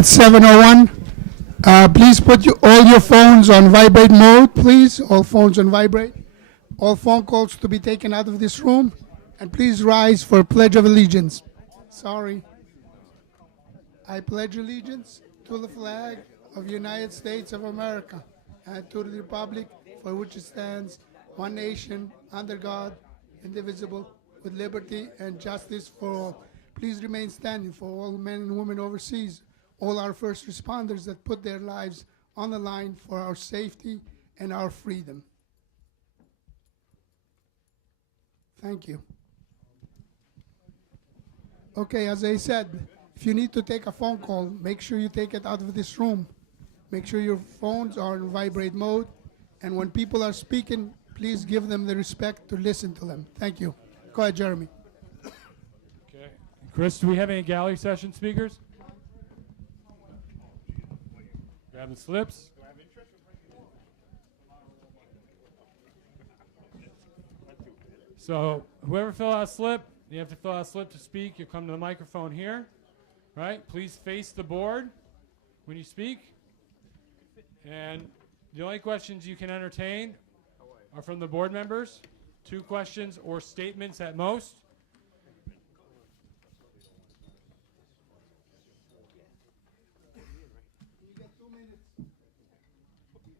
At 7:01. Please put all your phones on vibrate mode, please. All phones on vibrate. All phone calls to be taken out of this room. And please rise for Pledge of Allegiance. Sorry. I pledge allegiance to the flag of the United States of America and to the republic for which it stands, one nation, under God, indivisible, with liberty and justice for all. Please remain standing for all men and women overseas, all our first responders that put their lives on the line for our safety and our freedom. Thank you. Okay, as I said, if you need to take a phone call, make sure you take it out of this room. Make sure your phones are in vibrate mode. And when people are speaking, please give them the respect to listen to them. Thank you. Go ahead, Jeremy. Okay. Chris, do we have any gallery session speakers? Grab the slips. So whoever fill out a slip, you have to fill out a slip to speak. You come to the microphone here, right? Please face the board when you speak. And the only questions you can entertain are from the board members. 2 questions or statements at most.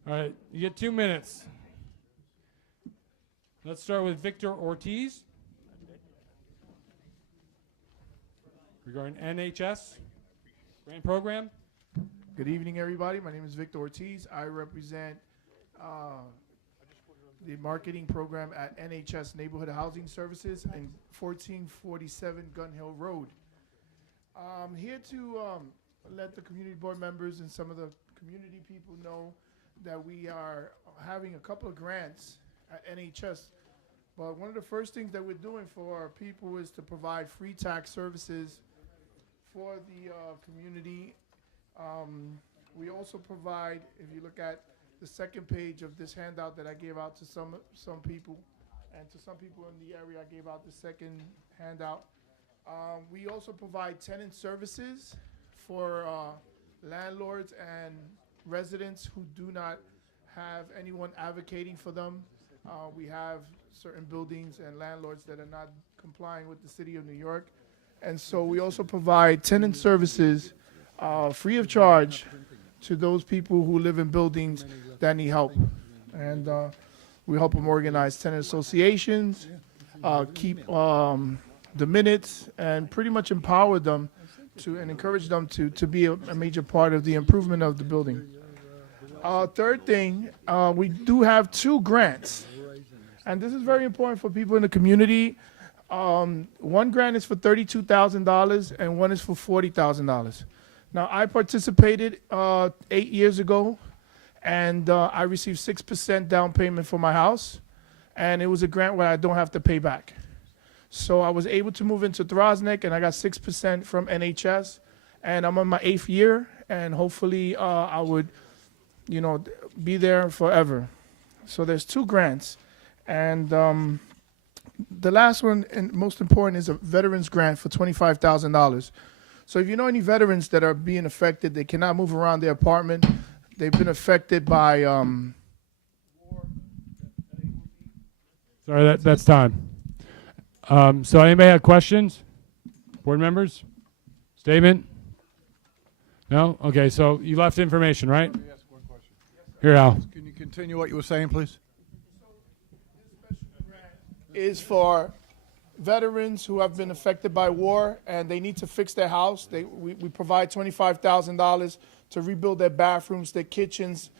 All right, you get 2 minutes. Let's start with Victor Ortiz regarding NHS grant program. Good evening, everybody. My name is Victor Ortiz. I represent the marketing program at NHS Neighborhood Housing Services in 1447 Gun Hill Road. I'm here to let the community board members and some of the community people know that we are having a couple of grants at NHS. But one of the first things that we're doing for our people is to provide free tax services for the community. We also provide, if you look at the second page of this handout that I gave out to some people, and to some people in the area I gave out the second handout, we also provide tenant services for landlords and residents who do not have anyone advocating for them. We have certain buildings and landlords that are not complying with the city of New York. And so we also provide tenant services free of charge to those people who live in buildings that need help. And we help them organize tenant associations, keep the minutes, and pretty much empower them and encourage them to be a major part of the improvement of the building. Third thing, we do have 2 grants. And this is very important for people in the community. One grant is for $32,000 and one is for $40,000. Now, I participated 8 years ago, and I received 6% down payment for my house, and it was a grant where I don't have to pay back. So I was able to move into Throsneck, and I got 6% from NHS, and I'm on my 8th year, and hopefully I would, be there forever. So there's 2 grants, and the last one and most important is a veterans grant for $25,000. So if you know any veterans that are being affected, they cannot move around their apartment. They've been affected by Sorry, that's time. So anybody have questions? Board members? Statement? No? Okay, so you left information, right? Let me ask one question. Here, Al. Can you continue what you were saying, please? is for veterans who have been affected by war and they need to fix their house. We provide $25,000 to rebuild their bathrooms, their kitchens,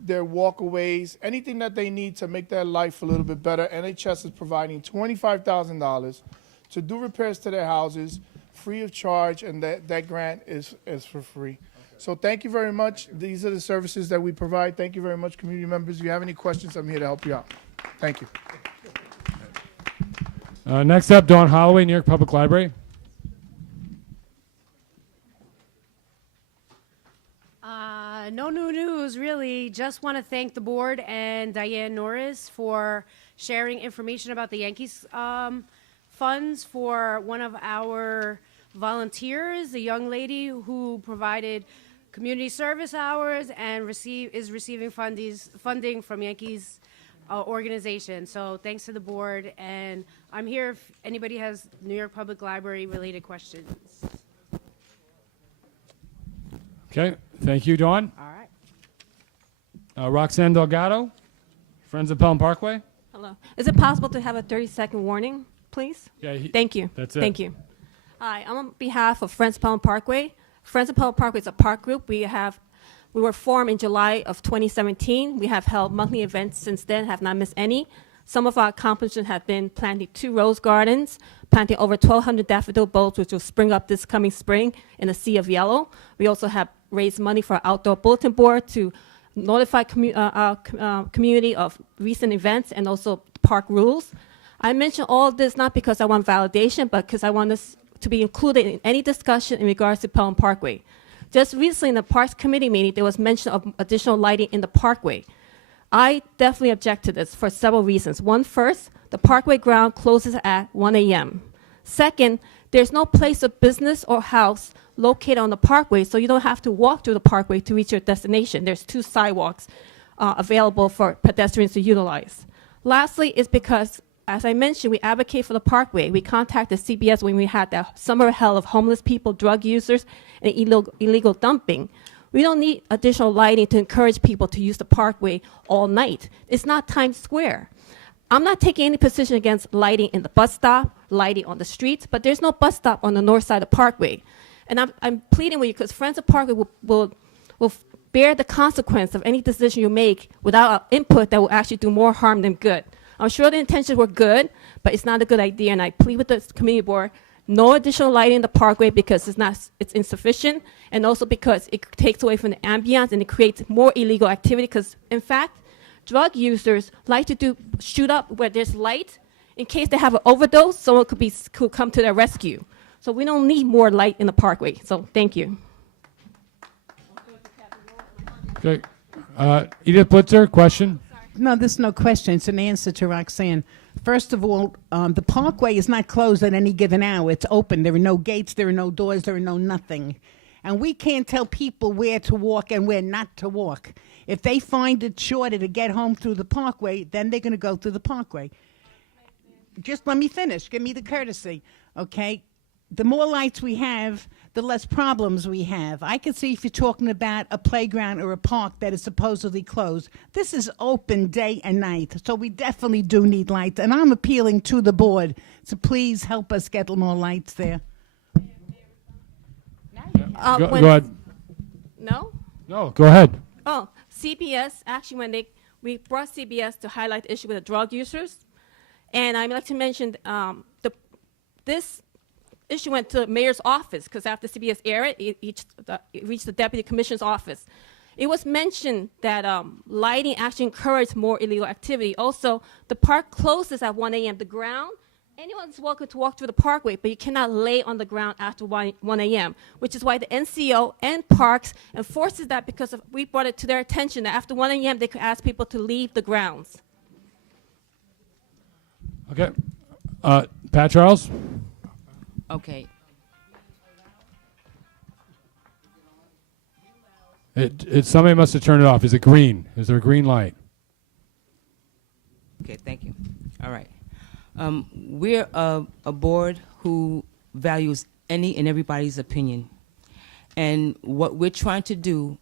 their walkaways, anything that they need to make their life a little bit better. NHS is providing $25,000 to do repairs to their houses free of charge, and that grant is for free. So thank you very much. These are the services that we provide. Thank you very much, community members. If you have any questions, I'm here to help you out. Thank you. Next up, Dawn Holloway, New York Public Library. No new news, really. Just want to thank the board and Diane Norris for sharing information about the Yankees funds for one of our volunteers, a young lady who provided community service hours and is receiving funding from Yankees organization. So thanks to the board, and I'm here if anybody has New York Public Library related questions. Okay, thank you, Dawn. All right. Roxanne Delgado, Friends of Pelham Parkway. Hello. Is it possible to have a 30-second warning, please? Yeah, Thank you. That's it. Thank you. Hi, I'm on behalf of Friends of Pelham Parkway. Friends of Pelham Parkway is a park group. We were formed in July of 2017. We have held monthly events since then, have not missed any. Some of our accomplishments have been planting 2 rose gardens, planting over 1,200 daffodil bulbs, which will spring up this coming spring in a sea of yellow. We also have raised money for our outdoor bulletin board to notify our community of recent events and also park rules. I mention all this not because I want validation, but because I want us to be included in any discussion in regards to Pelham Parkway. Just recently in the Parks Committee meeting, there was mention of additional lighting in the parkway. I definitely object to this for several reasons. One, first, the parkway ground closes at 1 a.m. Second, there's no place of business or house located on the parkway, so you don't have to walk through the parkway to reach your destination. There's 2 sidewalks available for pedestrians to utilize. Lastly, is because, as I mentioned, we advocate for the parkway. We contacted CBS when we had that summer hell of homeless people, drug users, and illegal dumping. We don't need additional lighting to encourage people to use the parkway all night. It's not Times Square. I'm not taking any position against lighting in the bus stop, lighting on the streets, but there's no bus stop on the north side of the parkway. And I'm pleading with you because Friends of Parkway will bear the consequence of any decision you make without input that will actually do more harm than good. I'm sure the intentions were good, but it's not a good idea, and I plead with the community board, no additional lighting in the parkway because it's insufficient, and also because it takes away from the ambiance and it creates more illegal activity because, in fact, drug users like to shoot up where there's light in case they have an overdose, someone could come to their rescue. So we don't need more light in the parkway. So thank you. Okay. Edith Blitzer, question? No, there's no question. It's an answer to Roxanne. First of all, the parkway is not closed at any given hour. It's open. There are no gates. There are no doors. There are no nothing. And we can't tell people where to walk and where not to walk. If they find it shorter to get home through the parkway, then they're going to go through the parkway. Just let me finish. Give me the courtesy, okay? The more lights we have, the less problems we have. I can see if you're talking about a playground or a park that is supposedly closed. This is open day and night, so we definitely do need lights. And I'm appealing to the board, so please help us get more lights there. Go ahead. No? No, go ahead. Oh, CBS, actually, we brought CBS to highlight the issue with the drug users. And I'd like to mention this issue went to the mayor's office because after CBS aired it, it reached the deputy commissioner's office. It was mentioned that lighting actually encouraged more illegal activity. Also, the park closes at 1 a.m. The ground, anyone's welcome to walk through the parkway, but you cannot lay on the ground after 1 a.m., which is why the NCO and Parks enforces that because we brought it to their attention that after 1 a.m. they could ask people to leave the grounds. Okay. Pat Charles? Okay. Somebody must have turned it off. Is it green? Is there a green light? Okay, thank you. All right. We're a board who values any and everybody's opinion. And what we're trying to do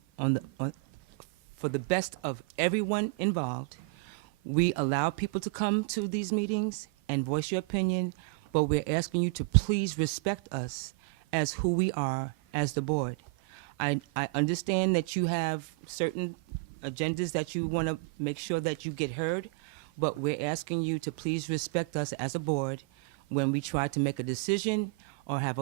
for the best of everyone involved, we allow people to come to these meetings and voice your opinion, but we're asking you to please respect us as who we are as the board. I understand that you have certain agendas that you want to make sure that you get heard, but we're asking you to please respect us as a board when we try to make a decision or have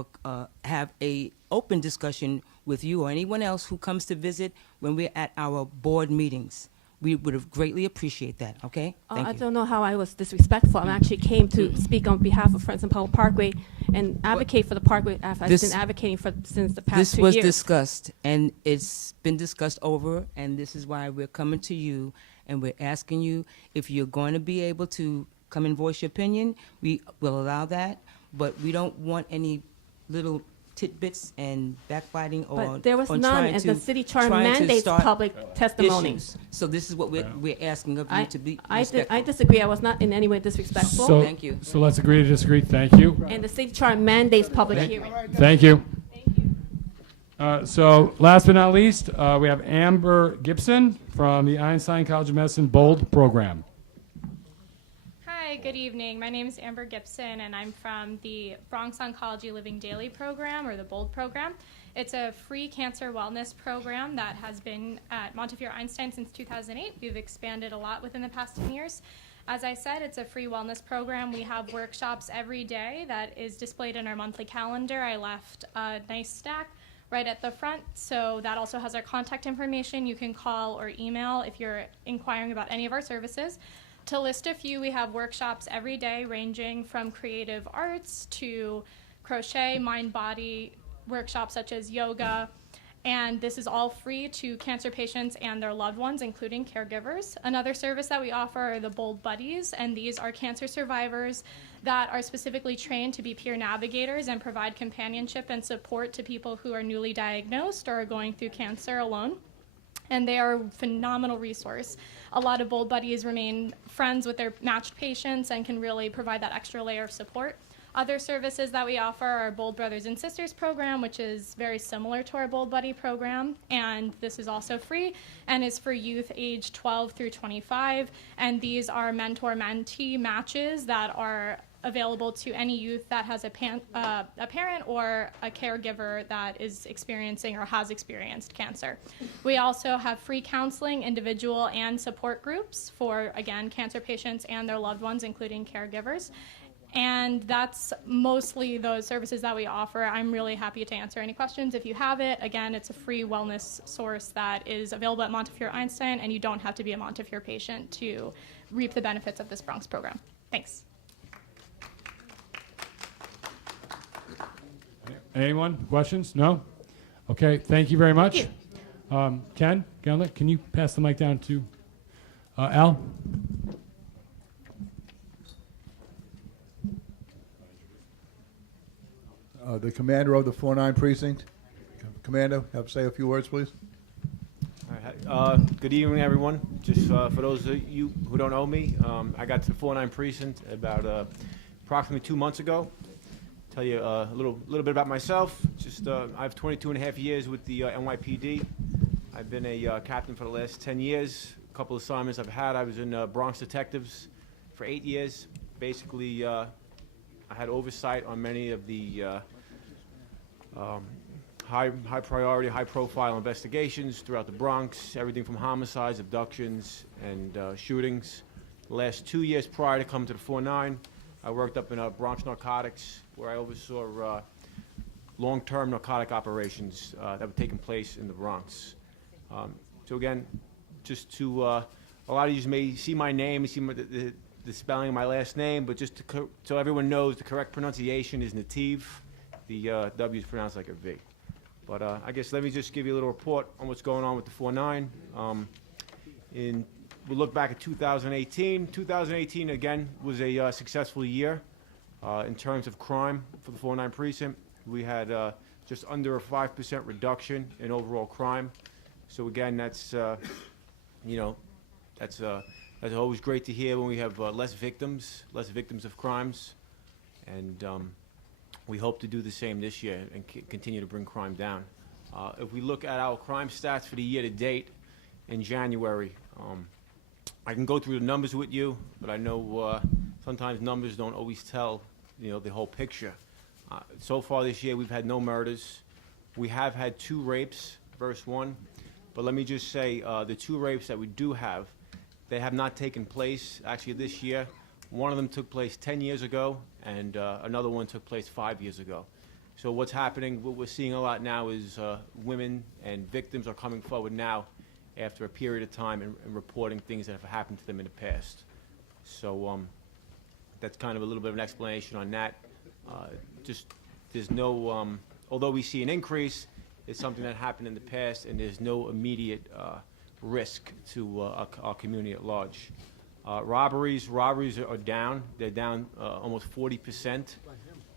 a open discussion with you or anyone else who comes to visit when we're at our board meetings. We would have greatly appreciate that, okay? Thank I you. don't know how I was disrespectful. I actually came to speak on behalf of Friends of Pelham Parkway and advocate for the parkway as I've been advocating for since the past 2 years. This was discussed, and it's been discussed over, and this is why we're coming to you, and we're asking you if you're going to be able to come and voice your opinion, we will allow that, but we don't want any little tidbits and backbiting or But there was on none, trying and to, the city charter trying to mandates start public testimony. issues. So this is what we're asking of you to be I respectful. disagree. I was not in any way disrespectful. So, Thank you. So let's agree to disagree. Thank you. And the city charter mandates public hearing. Thank you. So last but not least, we have Amber Gibson from the Einstein College of Medicine BOLD program. Hi, good evening. My name is Amber Gibson, and I'm from the Bronx Oncology Living Daily program, or the BOLD program. It's a free cancer wellness program that has been at Montefiore Einstein since 2008. We've expanded a lot within the past 10 years. As I said, it's a free wellness program. We have workshops every day that is displayed in our monthly calendar. I left a nice stack right at the front, so that also has our contact information. You can call or email if you're inquiring about any of our services. To list a few, we have workshops every day ranging from creative arts to crochet, mind-body workshops such as yoga, and this is all free to cancer patients and their loved ones, including caregivers. Another service that we offer are the BOLD Buddies, and these are cancer survivors that are specifically trained to be peer navigators and provide companionship and support to people who are newly diagnosed or are going through cancer alone. And they are a phenomenal resource. A lot of BOLD Buddies remain friends with their matched patients and can really provide that extra layer of support. Other services that we offer are BOLD Brothers and Sisters program, which is very similar to our BOLD Buddy program, and this is also free and is for youth aged 12 through 25, and these are mentor-mentee matches that are available to any youth that has a parent or a caregiver that is experiencing or has experienced cancer. We also have free counseling, individual and support groups for, again, cancer patients and their loved ones, including caregivers. And that's mostly those services that we offer. I'm really happy to answer any questions if you have it. Again, it's a free wellness source that is available at Montefiore Einstein, and you don't have to be a Montefiore patient to reap the benefits of this Bronx program. Thanks. Anyone? Questions? No? Okay, thank you very much. Ken Gunlick, can you pass the mic down to Al? The commander of the 49 precinct. Commander, have say a few words, please. All right. Good evening, everyone. Just for those of you who don't know me, I got to the 49 precinct about approximately 2 months ago. Tell you a little bit about myself. Just I have 22 and a half years with the NYPD. I've been a captain for the last 10 years. A couple of assignments I've had. I was in Bronx Detectives for 8 years. Basically, I had oversight on many of the high priority, high profile investigations throughout the Bronx, everything from homicides, abductions, and shootings. The last 2 years prior to coming to the 49, I worked up in Bronx Narcotics, where I oversaw long-term narcotic operations that were taking place in the Bronx. So again, just to, a lot of you may see my name, see the spelling of my last name, but just so everyone knows, the correct pronunciation is Nativ. The W is pronounced like a V. But I guess let me just give you a little report on what's going on with the 49. We'll look back at 2018. 2018, again, was a successful year in terms of crime for the 49 precinct. We had just under a 5% reduction in overall crime. So again, that's, that's always great to hear when we have less victims of crimes. And we hope to do the same this year and continue to bring crime down. If we look at our crime stats for the year to date in January, I can go through the numbers with you, but I know sometimes numbers don't always tell the whole picture. So far this year, we've had no murders. We have had 2 rapes, verse 1. But let me just say, the 2 rapes that we do have, they have not taken place actually this year. One of them took place 10 years ago, and another one took place 5 years ago. So what's happening, what we're seeing a lot now is women and victims are coming forward now after a period of time and reporting things that have happened to them in the past. So that's kind of a little bit of an explanation on that. Just there's no, although we see an increase, it's something that happened in the past, and there's no immediate risk to our community at large. Robberies are down. They're down almost 40%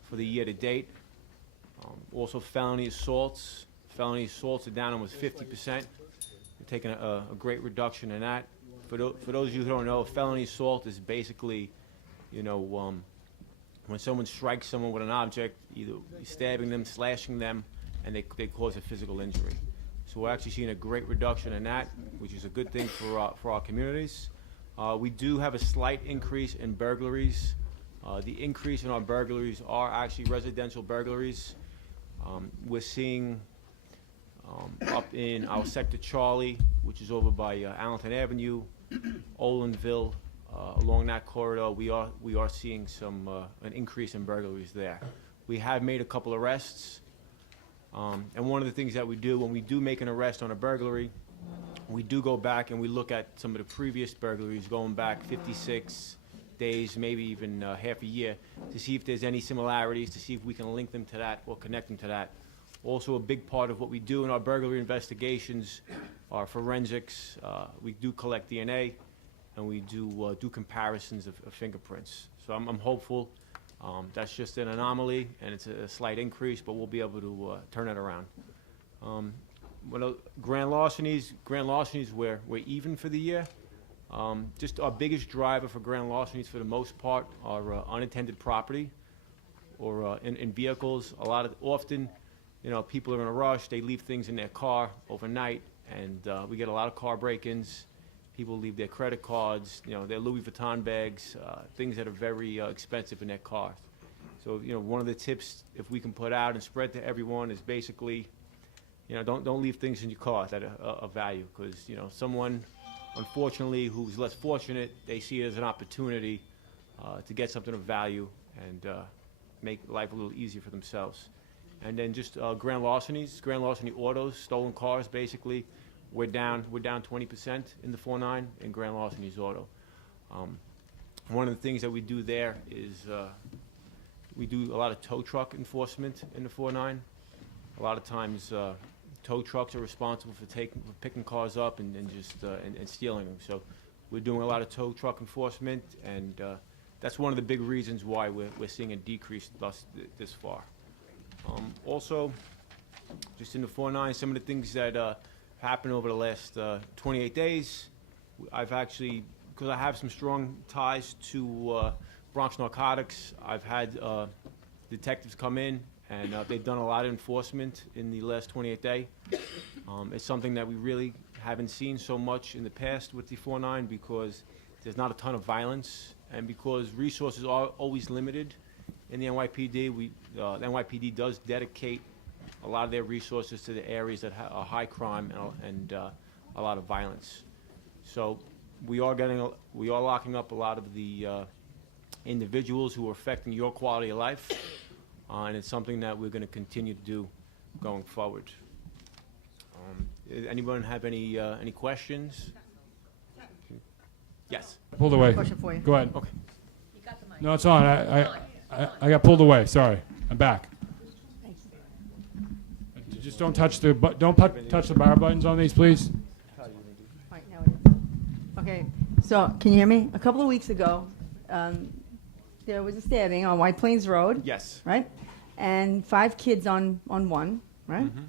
for the year to date. Also felony assaults. Felony assaults are down almost 50%. We're taking a great reduction in that. For those of you who don't know, felony assault is basically, you know, when someone strikes someone with an object, either stabbing them, slashing them, and they cause a physical injury. So we're actually seeing a great reduction in that, which is a good thing for our communities. We do have a slight increase in burglaries. The increase in our burglaries are actually residential burglaries. We're seeing up in our sector Charlie, which is over by Allenton Avenue, Olinville, along that corridor, we are seeing an increase in burglaries there. We have made a couple arrests, and one of the things that we do when we do make an arrest on a burglary, we do go back and we look at some of the previous burglaries going back 56 days, maybe even half a year, to see if there's any similarities, to see if we can link them to that or connect them to that. Also, a big part of what we do in our burglary investigations are forensics. We do collect DNA, and we do comparisons of fingerprints. So I'm hopeful. That's just an anomaly, and it's a slight increase, but we'll be able to turn it around. Grand larcenies, we're even for the year. Just our biggest driver for grand larcenies, for the most part, are unattended property or in vehicles. Often, you know, people are in a rush. They leave things in their car overnight, and we get a lot of car break-ins. People leave their credit cards, you know, their Louis Vuitton bags, things that are very expensive in their car. So, you know, one of the tips, if we can put out and spread to everyone, is basically, you know, don't leave things in your car that are of value, because, you know, someone, unfortunately, who's less fortunate, they see it as an opportunity to get something of value and make life a little easier for themselves. And then just grand larcenies, grand larceny autos, stolen cars, basically, we're down 20% in the 4.9 in grand larcenies auto. One of the things that we do there is we do a lot of tow truck enforcement in the 4.9. A lot of times tow trucks are responsible for picking cars up and stealing them. So we're doing a lot of tow truck enforcement, and that's one of the big reasons why we're seeing a decrease this far. Also, just in the 4.9, some of the things that happened over the last 28 days, I've actually, because I have some strong ties to Bronx Narcotics, I've had detectives come in, and they've done a lot of enforcement in the last 28 days. It's something that we really haven't seen so much in the past with the 4.9, because there's not a ton of violence, and because resources are always limited in the NYPD. The NYPD does dedicate a lot of their resources to the areas that are high crime and a lot of violence. So we are locking up a lot of the individuals who are affecting your quality of life, and it's something that we're going to continue to do going forward. Anyone have any questions? Yes. Pulled away. Question for you. Go ahead. Okay. No, it's on. I got pulled away. Sorry. I'm back. Just don't touch the touch the bar buttons on these, please. Right, now it is. Okay, so can you hear me? A couple of weeks ago, there was a stabbing on White Plains Road. Yes. Right? And 5 kids on one, right? Mm-hmm.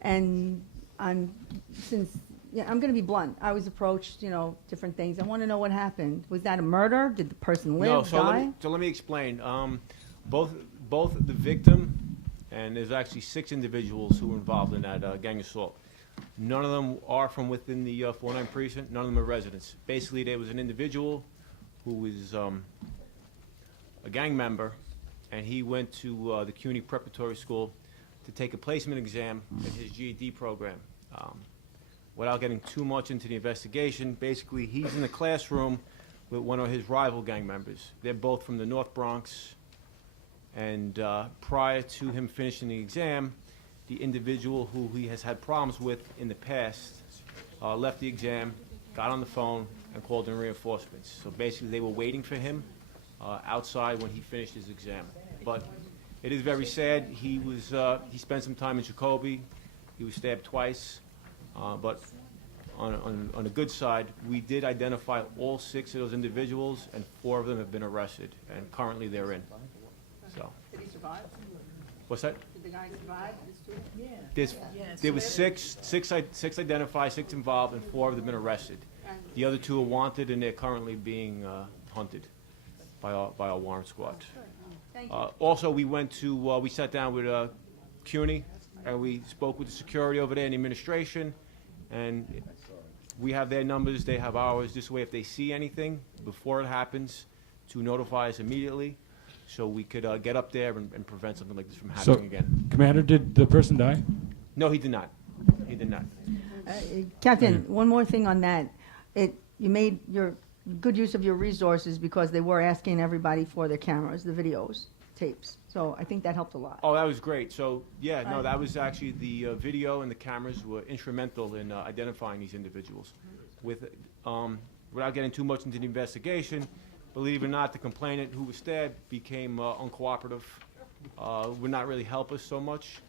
And I'm going to be blunt. I was approached, different things. I want to know what happened. Was that a murder? Did the person live, No, so die? let me explain. Both the victim, and there's actually 6 individuals who were involved in that gang assault. None of them are from within the 4.9 precinct. None of them are residents. Basically, there was an individual who was a gang member, and he went to the CUNY Preparatory School to take a placement exam in his GED program. Without getting too much into the investigation, basically, he's in the classroom with one of his rival gang members. They're both from the North Bronx. And prior to him finishing the exam, the individual who he has had problems with in the past left the exam, got on the phone, and called in reinforcements. So basically, they were waiting for him outside when he finished his exam. But it is very sad. He spent some time in Jacoby. He was stabbed twice. But on the good side, we did identify all 6 of those individuals, and 4 of them have been arrested, and currently they're in. So. Did he survive? What's that? Did Did the guy survive? There was six identified, 6 involved, and 4 have been arrested. The other 2 are wanted, and they're currently being hunted by our warrant squad. Thank you. Also, we sat down with CUNY, and we spoke with the security over there and the administration, and we have their numbers, they have ours. This way, if they see anything before it happens, to notify us immediately, so we could get up there and prevent something like this from happening So, again. Commander, did the person die? No, he did not. He did not. Captain, one more thing on that. You made your good use of your resources because they were asking everybody for their cameras, the videos, tapes. So I think that helped a lot. Oh, that was great. So, yeah, no, that was actually the video and the cameras were instrumental in identifying these individuals. Without getting too much into the investigation, believe it or not, the complainant who was stabbed became uncooperative, would not really help us so much.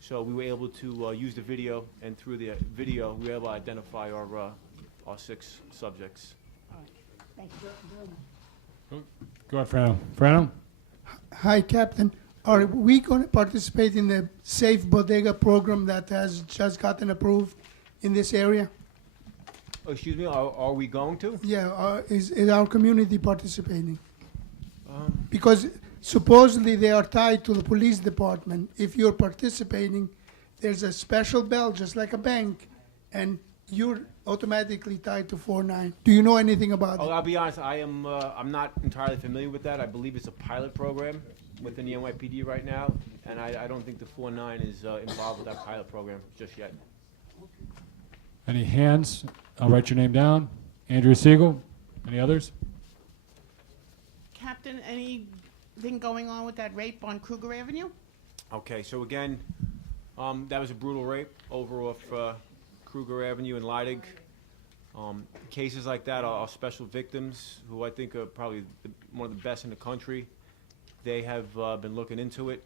So we were able to use the video, and through the video, we were able to identify our 6 subjects. Thank you. Go ahead, Frano. Frano? Hi, Captain. Are we going to participate in the Safe Bodega program that has just gotten approved in this area? Oh, excuse me, are we going to? Yeah, is our community participating? Because supposedly they are tied to the police department. If you're participating, there's a special bell, just like a bank, and you're automatically tied to 4-9. Do you know anything about Oh, it? I'll be honest, I'm not entirely familiar with that. I believe it's a pilot program within the NYPD right now, and I don't think the 4-9 is involved with that pilot program just yet. Any hands? I'll write your name down. Andrea Siegel. Any others? Captain, anything going on with that rape on Kruger Avenue? Okay, so again, that was a brutal rape over off Kruger Avenue in Leidig. Cases like that are special victims who I think are probably one of the best in the country. They have been looking into it.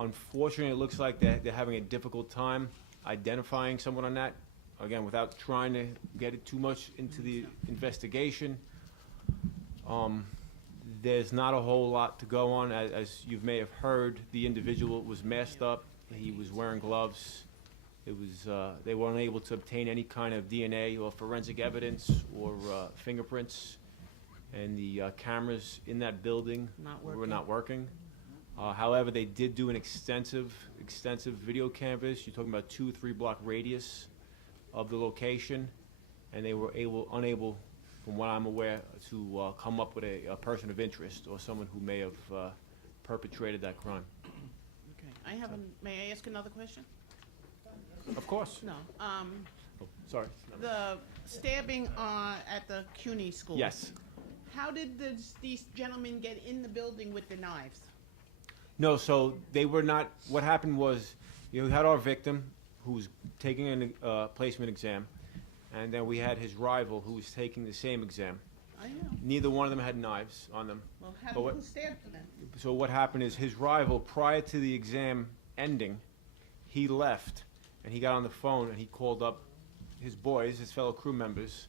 Unfortunately, it looks like they're having a difficult time identifying someone on that. Again, without trying to get it too much into the investigation, there's not a whole lot to go on. As you may have heard, the individual was masked up. He was wearing gloves. They weren't able to obtain any kind of DNA or forensic evidence or fingerprints, and the cameras in that building were not working. However, they did do an extensive video canvas. You're talking about 2-3 block radius of the location, and they were unable, from what I'm aware, to come up with a person of interest or someone who may have perpetrated that crime. Okay. May I ask another question? Of course. No. Oh, sorry. The stabbing at the CUNY school. Yes. How did these gentlemen get in the building with the knives? No, so they were not. What happened was, we had our victim who was taking a placement exam, and then we had his rival who was taking the same exam. I know. Neither one of them had knives on them. Well, who stabbed them? So what happened is his rival, prior to the exam ending, he left, and he got on the phone, and he called up his boys, his fellow crew members,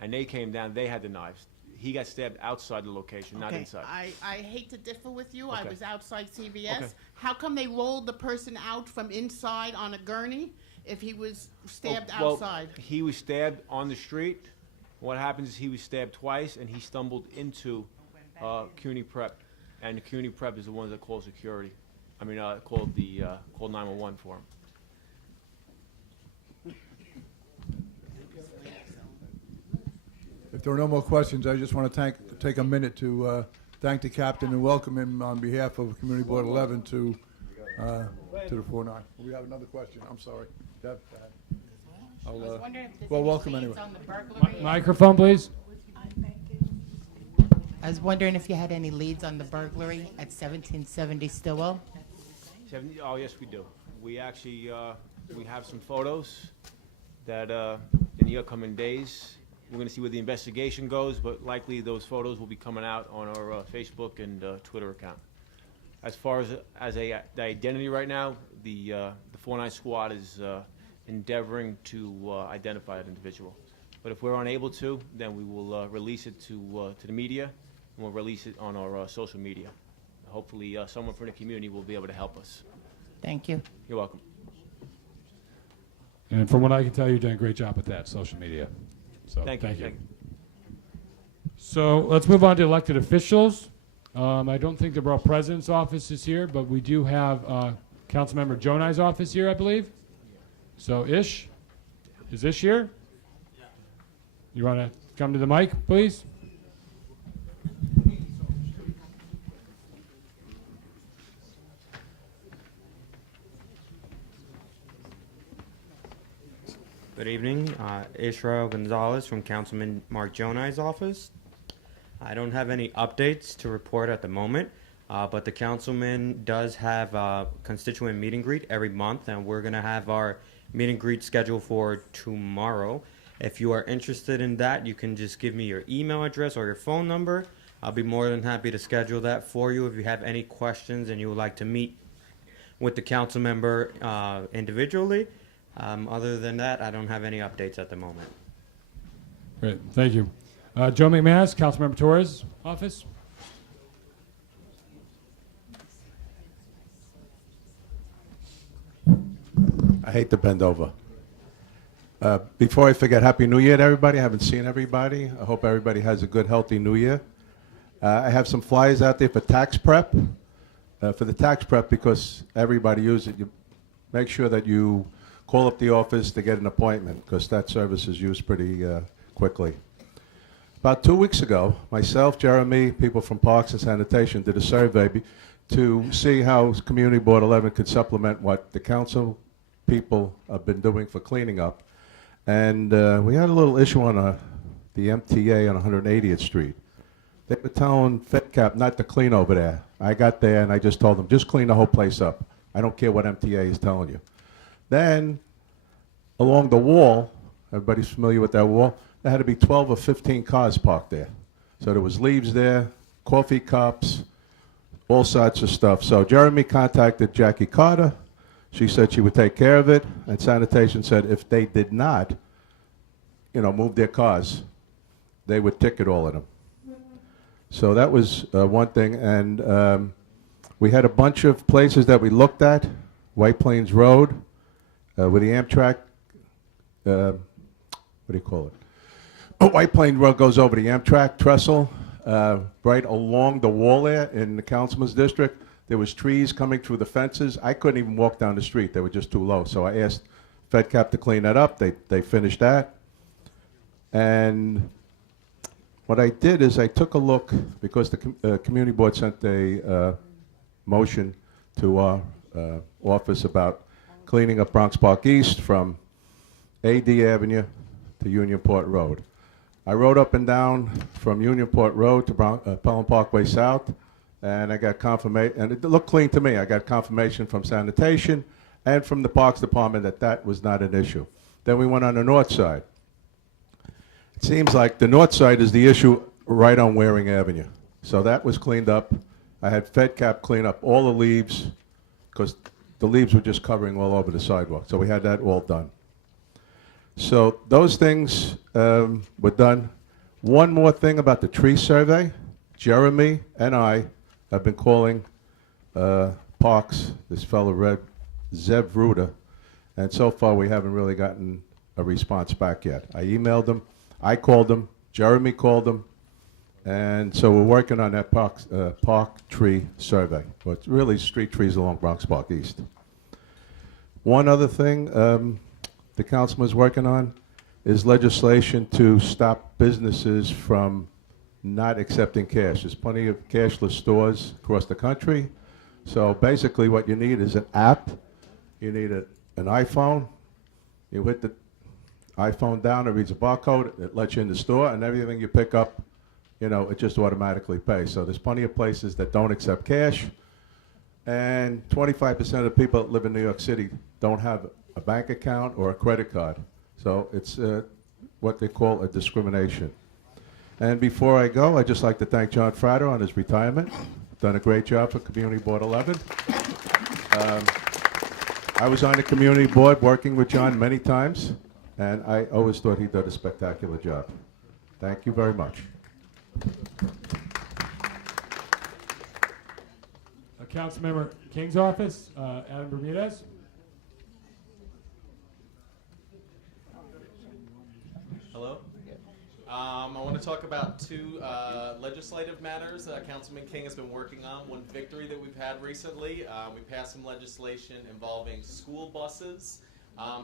and they came down. They had the knives. He got stabbed outside the location, not inside. I hate to differ with you. Okay. I was outside CVS. Okay. How come they rolled the person out from inside on a gurney if he was stabbed Well, outside? he was stabbed on the street. What happens is he was stabbed twice, and he stumbled into CUNY Prep, and CUNY Prep is the one that called security. Called 911 for him. If there are no more questions, I just want to take a minute to thank the captain and welcome him on behalf of Community Board 11 to the 4-9. We have another question. I'm sorry. Deb, I was wondering if there's well, any welcome leads anyway. on the burglary. Microphone, please. I was wondering if you had any leads on the burglary at 1770 Stillwell. Oh, yes, we do. We actually we have some photos that in the upcoming days, we're going to see where the investigation goes, but likely those photos will be coming out on our Facebook and Twitter account. As far as the identity right now, the 4-9 squad is endeavoring to identify that individual. But if we're unable to, then we will release it to the media, and we'll release it on our social media hopefully someone from the community will be able to help us. Thank you. You're welcome. And from what I can tell, you're doing a great job with that, social media. So Thank you. Thank you. So let's move on to elected officials. I don't think the Borough President's office is here, but we do have Councilmember Jonai's office here, I believe. So Ish, is Ish here? You want to come to the mic, please? Good evening, Israel Gonzalez from Councilman Mark Jonai's office. I don't have any updates to report at the moment, but the councilman does have a constituent meet and greet every month, and we're going to have our meet and greet scheduled for tomorrow. If you are interested in that, you can just give me your email address or your phone number. I'll be more than happy to schedule that for you if you have any questions and you would like to meet with the council member individually. Other than that, I don't have any updates at the moment. Great, thank you. Joe McManus, Councilmember Torres' office. I hate to bend over. Before I forget, Happy New Year to everybody. I haven't seen everybody. I hope everybody has a good, healthy New Year. I have some flyers out there for tax prep. For the tax prep, because everybody uses it, you make sure that you call up the office to get an appointment, because that service is used pretty quickly. About 2 weeks ago, myself, Jeremy, people from Parks and Sanitation did a survey to see how Community Board 11 could supplement what the council people have been doing for cleaning up. And we had a little issue on the MTA on 180th Street. They were telling FedCap not to clean over there. I got there and I just told them, just clean the whole place up. I don't care what MTA is telling you. Then, along the wall, everybody's familiar with that wall, there had to be 12 or 15 cars parked there. So there was leaves there, coffee cups, all sorts of stuff. So Jeremy contacted Jackie Carter. She said she would take care of it, and sanitation said if they did not, move their cars, they would ticket all of them. So that was one thing, and we had a bunch of places that we looked at. White Plains Road, with the Amtrak, what do you call it? White Plains Road goes over the Amtrak trestle, right along the wall there in the councilman's district. There was trees coming through the fences. I couldn't even walk down the street. They were just too low. So I asked FedCap to clean that up. They finished that. And what I did is I took a look, because the community board sent a motion to our office about cleaning up Bronx Park East from AD Avenue to Unionport Road. I rode up and down from Unionport Road to Pelham Parkway South, and I got confirmation, and it looked clean to me. I got confirmation from sanitation and from the Parks Department that that was not an issue. Then we went on the north side. It seems like the north side is the issue right on Waring Avenue. So that was cleaned up. I had FedCap clean up all the leaves, because the leaves were just covering all over the sidewalk. So we had that all done. So those things were done. One more thing about the tree survey. Jeremy and I have been calling Parks, this fellow Zev Ruda, and so far we haven't really gotten a response back yet. I emailed him, I called him, Jeremy called him, and so we're working on that park tree survey. But it's really street trees along Bronx Park East. One other thing the councilman is working on is legislation to stop businesses from not accepting cash. There's plenty of cashless stores across the country. So basically what you need is an app. You need an iPhone. You hit the iPhone down, it reads a barcode, it lets you in the store, and everything you pick up, it just automatically pays. So there's plenty of places that don't accept cash, and 25% of the people that live in New York City don't have a bank account or a credit card. So it's what they call a discrimination. And before I go, I'd just like to thank John Fratto on his retirement. Done a great job for Community Board 11. I was on the Community Board working with John many times, and I always thought he did a spectacular job. Thank you very much. Councilmember King's office, Adam Bermudez. Hello. I want to talk about two legislative matters that Councilman King has been working on. One victory that we've had recently. We passed some legislation involving school buses.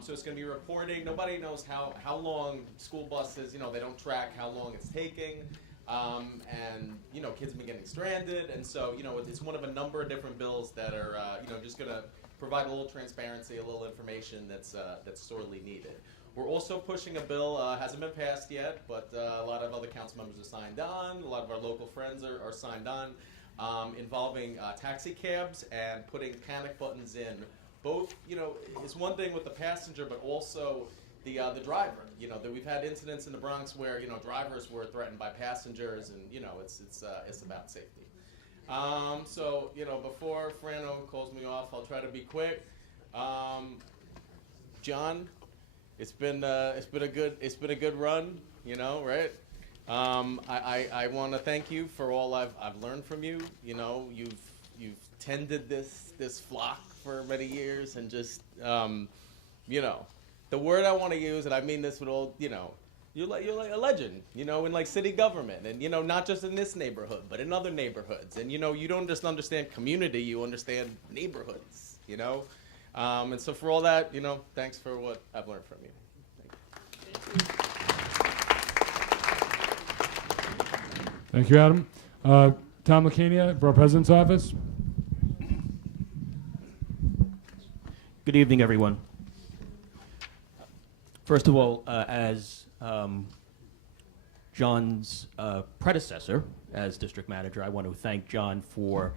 So it's going to be reporting. Nobody knows how long school buses, they don't track how long it's taking. And, kids have been getting stranded. And so, it's one of a number of different bills that are, just going to provide a little transparency, a little information that's sorely needed. We're also pushing a bill, hasn't been passed yet, but a lot of other council members are signed on. A lot of our local friends are signed on, involving taxi cabs and putting panic buttons in. Both, it's one thing with the passenger, but also the driver. That we've had incidents in the Bronx where drivers were threatened by passengers, and it's about safety. So before Frano calls me off, I'll try to be quick. John. It's been a good run, right? I want to thank you for all I've learned from you. You've tended this flock for many years, and just the word I want to use, and I mean this with all, you're like a legend, in like city government, and not just in this neighborhood, but in other neighborhoods, and you don't just understand community, you understand neighborhoods, And so for all that, thanks for what I've learned from you. Thank you, Adam. Tom Lacania, Borough President's Office. Good evening, everyone. First of all, as John's predecessor as district manager, I want to thank John for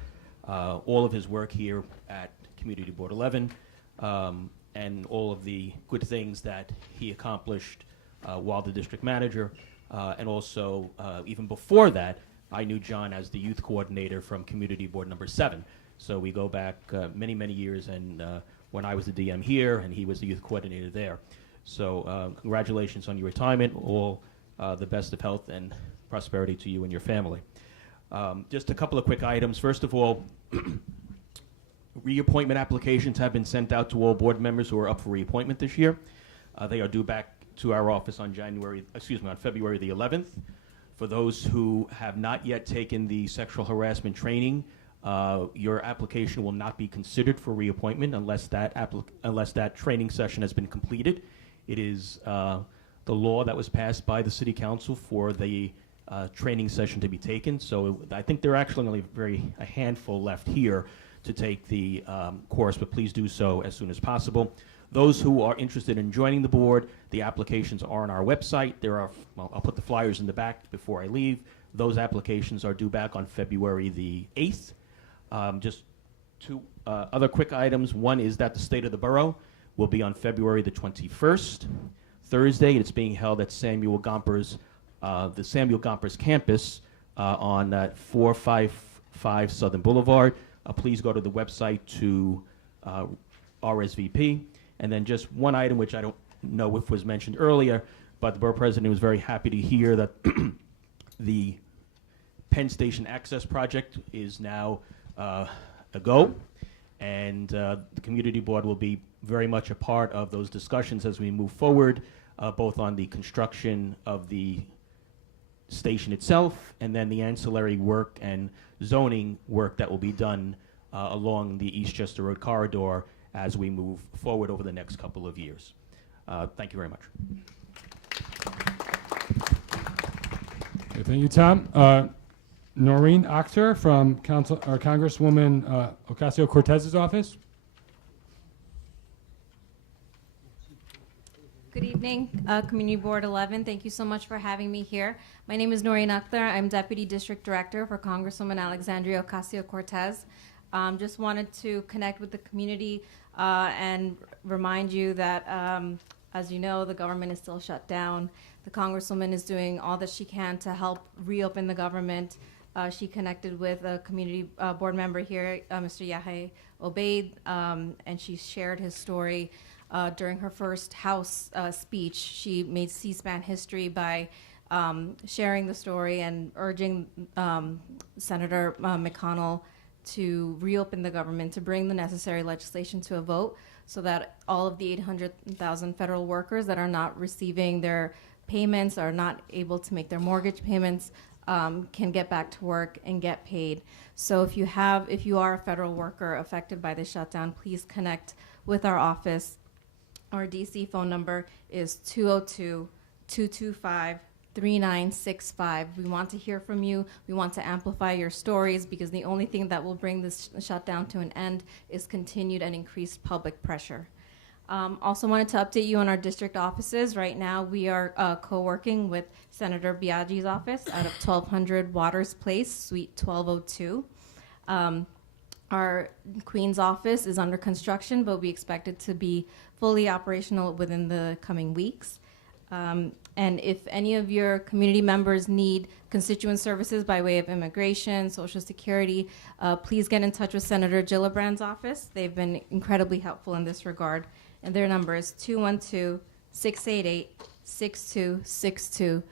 all of his work here at Community Board 11, and all of the good things that he accomplished while the district manager, and also even before that, I knew John as the youth coordinator from Community Board number 7. So we go back many, many years, and when I was the DM here, and he was the youth coordinator there. So congratulations on your retirement. All the best of health and prosperity to you and your family. Just a couple of quick items. First of all, reappointment applications have been sent out to all board members who are up for reappointment this year. They are due back to our office on February the 11th. For those who have not yet taken the sexual harassment training, your application will not be considered for reappointment unless that training session has been completed. It is the law that was passed by the City Council for the training session to be taken. So I think there are actually only a handful left here to take the course, but please do so as soon as possible. Those who are interested in joining the board, the applications are on our website. I'll put the flyers in the back before I leave. Those applications are due back on February the 8th. Just two other quick items. One is that the State of the Borough will be on February the 21st, Thursday, and it's being held at the Samuel Gompers campus on 455 Southern Boulevard. Please go to the website to RSVP. And then just one item, which I don't know if was mentioned earlier, but the borough president was very happy to hear that the Penn Station Access Project is now a go, and the community board will be very much a part of those discussions as we move forward, both on the construction of the station itself and then the ancillary work and zoning work that will be done along the Eastchester Road corridor as we move forward over the next couple of years. Thank you very much. Okay, thank you, Tom. Noreen Akhtar from Congresswoman Ocasio-Cortez's office. Good evening, Community Board 11. Thank you so much for having me here. My name is Noreen Akhtar. I'm Deputy District Director for Congresswoman Alexandria Ocasio-Cortez. Just wanted to connect with the community and remind you that, as you know, the government is still shut down. The Congresswoman is doing all that she can to help reopen the government. She connected with a community board member here, Mr. Yahya Obaid, and she shared his story. During her first House speech, she made C-SPAN history by sharing the story and urging Senator McConnell to reopen the government, to bring the necessary legislation to a vote so that all of the 800,000 federal workers that are not receiving their payments, are not able to make their mortgage payments, can get back to work and get paid. So if you are a federal worker affected by the shutdown, please connect with our office. Our DC phone number is 202-225-3965. We want to hear from you. We want to amplify your stories, because the only thing that will bring this shutdown to an end is continued and increased public pressure. Also wanted to update you on our district offices. Right now we are co-working with Senator Biaggi's office out of 1200 Waters Place, Suite 1202. Our Queens office is under construction, but we expect it to be fully operational within the coming weeks. And if any of your community members need constituent services by way of immigration, Social Security, please get in touch with Senator Gillibrand's office. They've been incredibly helpful in this regard. And their number is 212-688-6262.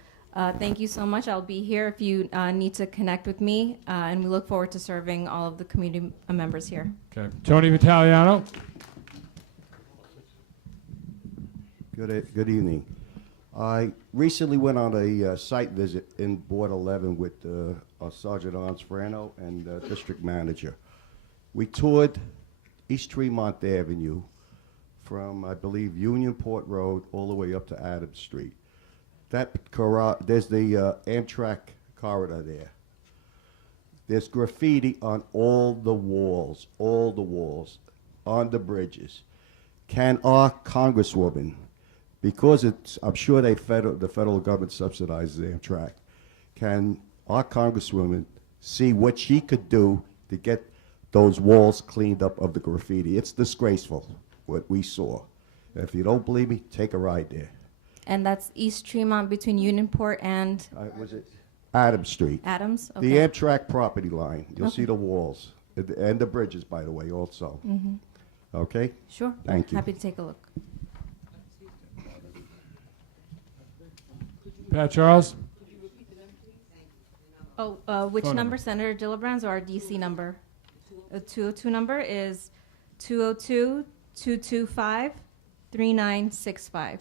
Thank you so much. I'll be here if you need to connect with me, and we look forward to serving all of the community members here. Okay. Tony Vitaliano. Good evening. I recently went on a site visit in Board 11 with Sergeant Arms Frano and District Manager. We toured East Tremont Avenue from, I believe, Unionport Road all the way up to Adams Street. There's the Amtrak corridor there. There's graffiti on all the walls, on the bridges. Can our Congresswoman, because I'm sure the federal government subsidizes Amtrak, can our Congresswoman see what she could do to get those walls cleaned up of the graffiti? It's disgraceful what we saw. If you don't believe me, take a ride there. And that's East Tremont between Unionport and Was it Adams Street? Adams? Okay. The Amtrak property line. You'll Okay. see the walls and the bridges, by the way, also. Mhm. Okay? Sure. Thank you. Happy to take a look. Pat Charles. Oh, which Phone number? number. Senator Gillibrand's or our DC number? The 202 number is 202-225-3965.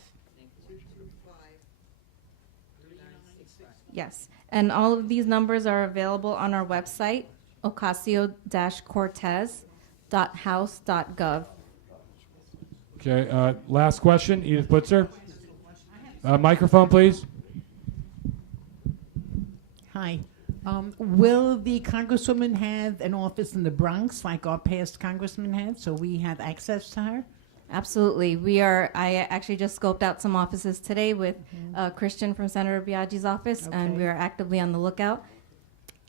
Yes, and all of these numbers are available on our website, ocasio-cortez.house.gov. Okay. Last question, Edith Blitzer. Microphone, please. Hi. Will the Congresswoman have an office in the Bronx like our past Congressman had, so we have access to her? Absolutely. I actually just scoped out some offices today with Christian from Senator Biaggi's office, and Okay. we are actively on the lookout.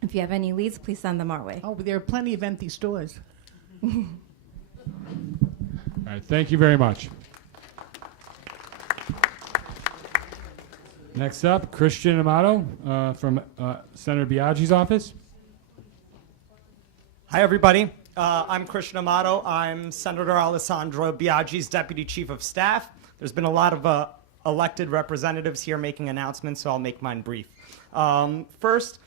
If you have any leads, please send them our way. Oh, but there are plenty of empty stores. All right. Thank you very much. Next up, Christian Amato from Senator Biaggi's office. Hi, everybody. I'm Christian Amato. I'm Senator Alessandro Biaggi's Deputy Chief of Staff. There's been a lot of elected representatives here making announcements, so I'll make mine brief. First,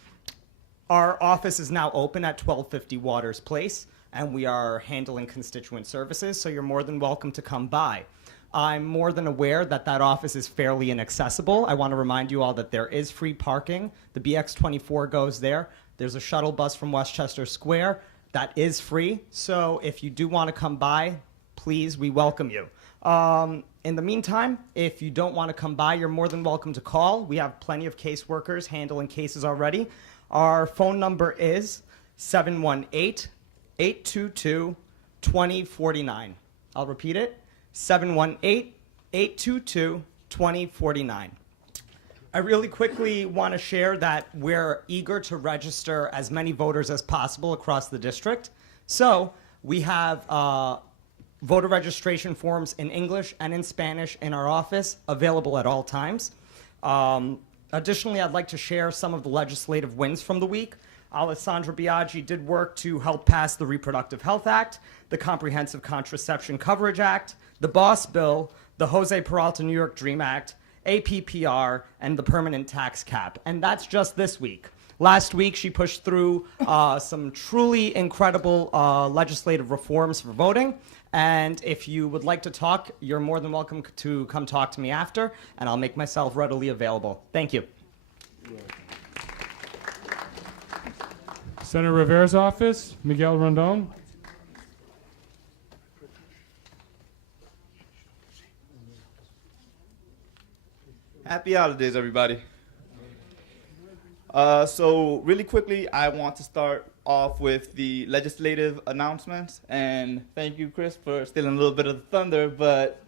our office is now open at 1250 Waters Place, and we are handling constituent services, so you're more than welcome to come by. I'm more than aware that that office is fairly inaccessible. I want to remind you all that there is free parking. The BX24 goes there. There's a shuttle bus from Westchester Square that is free. So if you do want to come by, please, we welcome you. In the meantime, if you don't want to come by, you're more than welcome to call. We have plenty of caseworkers handling cases already. Our phone number is 718-822-2049. I'll repeat it. 718-822-2049. I really quickly want to share that we're eager to register as many voters as possible across the district. So we have voter registration forms in English and in Spanish in our office available at all times. Additionally, I'd like to share some of the legislative wins from the week. Alessandro Biaggi did work to help pass the Reproductive Health Act, the Comprehensive Contraception Coverage Act, the BOSS Bill, the Jose Peralta New York Dream Act, APPR, and the permanent tax cap. And that's just this week. Last week, she pushed through some truly incredible legislative reforms for voting. And if you would like to talk, you're more than welcome to come talk to me after, and I'll make myself readily available. Thank you. Senator Rivera's office, Miguel Rondon. Happy holidays, everybody. So really quickly, I want to start off with the legislative announcements. And thank you, Chris, for stealing a little bit of the thunder. But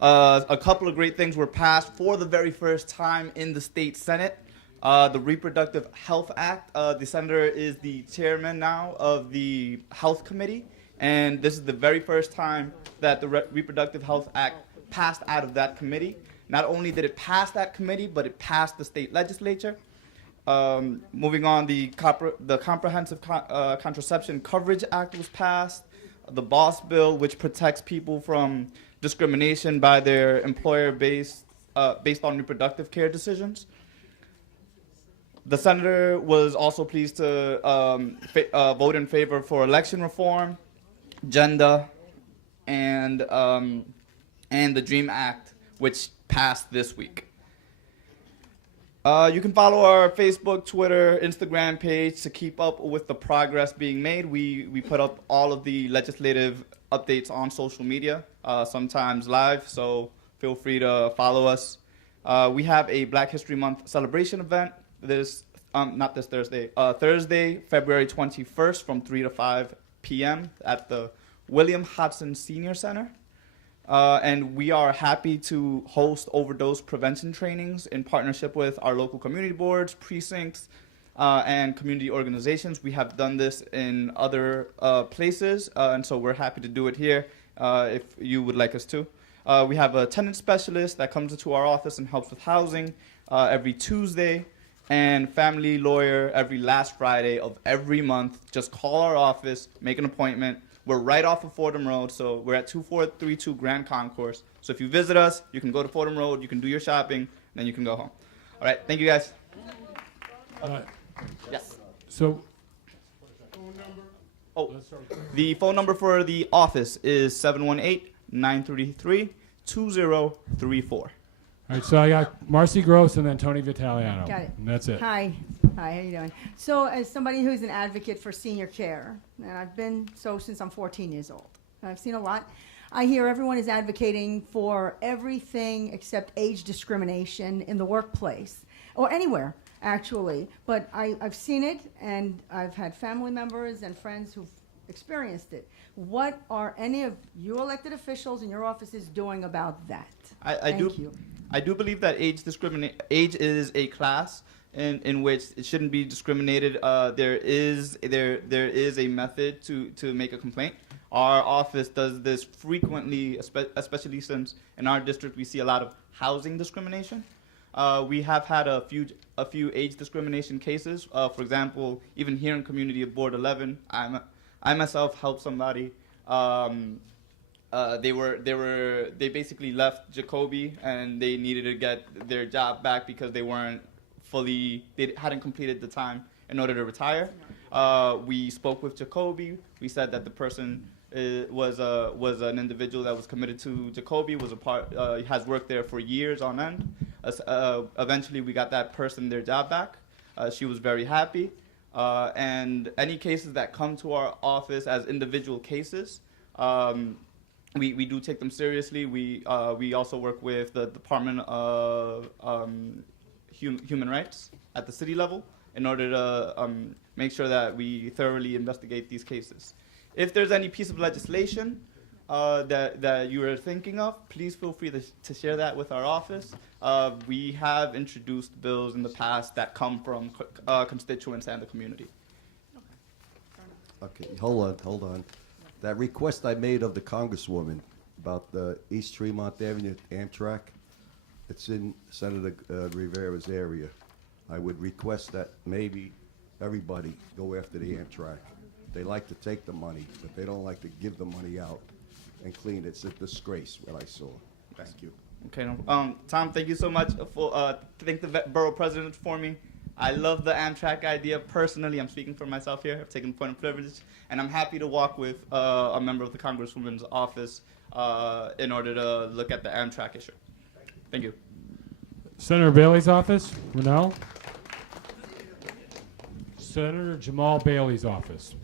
a couple of great things were passed for the very first time in the state Senate. The Reproductive Health Act. The senator is the chairman now of the Health Committee. And this is the very first time that the Reproductive Health Act passed out of that committee. Not only did it pass that committee, but it passed the state legislature. Moving on, the Comprehensive Contraception Coverage Act was passed. The BOSS bill, which protects people from discrimination by their employer based on reproductive care decisions. The senator was also pleased to vote in favor for election reform, gender, and the DREAM Act, which passed this week. You can follow our Facebook, Twitter, Instagram page to keep up with the progress being made. We put up all of the legislative updates on social media, sometimes live, so feel free to follow us. We have a Black History Month celebration event Thursday, February 21st from 3 to 5 p.m. at the William Hodson Senior Center. And we are happy to host overdose prevention trainings in partnership with our local community boards, precincts, and community organizations. We have done this in other places, and so we're happy to do it here if you would like us to. We have a tenant specialist that comes into our office and helps with housing every Tuesday, and family lawyer every last Friday of every month. Just call our office, make an appointment. We're right off of Fordham Road, so we're at 2432 Grand Concourse. So if you visit us, you can go to Fordham Road, you can do your shopping, and then you can go home. All right, thank you guys. Yes. So, the phone number for the office is 718-933-2034. All right, so I got Marcy Gross and then Tony Vitaliano. Got it. And that's it. Hi, how you doing? So as somebody who's an advocate for senior care, and I've been so since I'm 14 years old, I've seen a lot. I hear everyone is advocating for everything except age discrimination in the workplace, or anywhere, actually. But I've seen it, and I've had family members and friends who've experienced it. What are any of your elected officials in your offices doing about that? Thank you. I do believe that age is a class in which it shouldn't be discriminated. There is a method to make a complaint. Our office does this frequently, especially since in our district we see a lot of housing discrimination. We have had a few age discrimination cases. For example, even here in Community of Board 11, I myself helped somebody. They basically left Jacoby and they needed to get their job back because they hadn't completed the time in order to retire. We spoke with Jacoby. We said that the person was an individual that was committed to Jacoby, has worked there for years on end. Eventually we got that person their job back. She was very happy. And any cases that come to our office as individual cases, we do take them seriously. We also work with the Department of Human Rights at the city level in order to make sure that we thoroughly investigate these cases. If there's any piece of legislation that you are thinking of, please feel free to share that with our office. We have introduced bills in the past that come from constituents and the community. Okay, hold on. That request I made of the Congresswoman about the East Tremont Avenue Amtrak, it's in Senator Rivera's area. I would request that maybe everybody go after the Amtrak. They like to take the money, but they don't like to give the money out and clean it. It's a disgrace what I saw. Thank you. Okay, Tom, thank you so much for thank the borough president for me. I love the Amtrak idea personally. I'm speaking for myself here. I've taken point of privilege, and I'm happy to walk with a member of the Congresswoman's office in order to look at the Amtrak issue. Thank you. Senator Bailey's office, Renell. Senator Jamal Bailey's office.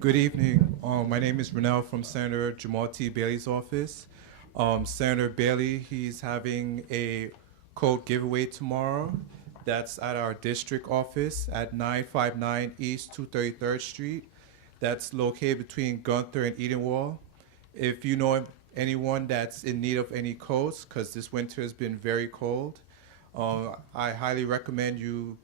Good evening. My name is Renell from Senator Jamal T. Bailey's office. Senator Bailey, he's having a coat giveaway tomorrow. That's at our district office at 959 East 233rd Street. That's located between Gunther and Edenwall. If you know anyone that's in need of any coats, because this winter has been very cold, I highly recommend you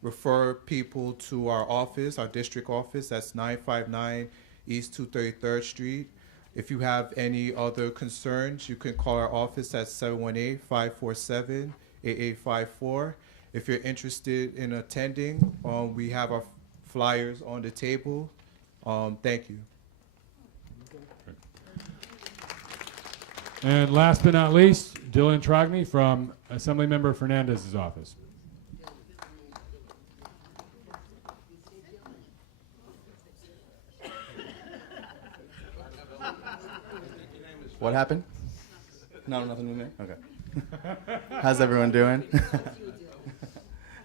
refer people to our office, our district office. That's 959 East 233rd Street. If you have any other concerns, you can call our office at 718-547-8854. If you're interested in attending, we have our flyers on the table. Thank you. And last but not least, Dylan Trogny from Assemblymember Fernandez's office. What happened? No, nothing with me? Okay. How's everyone doing?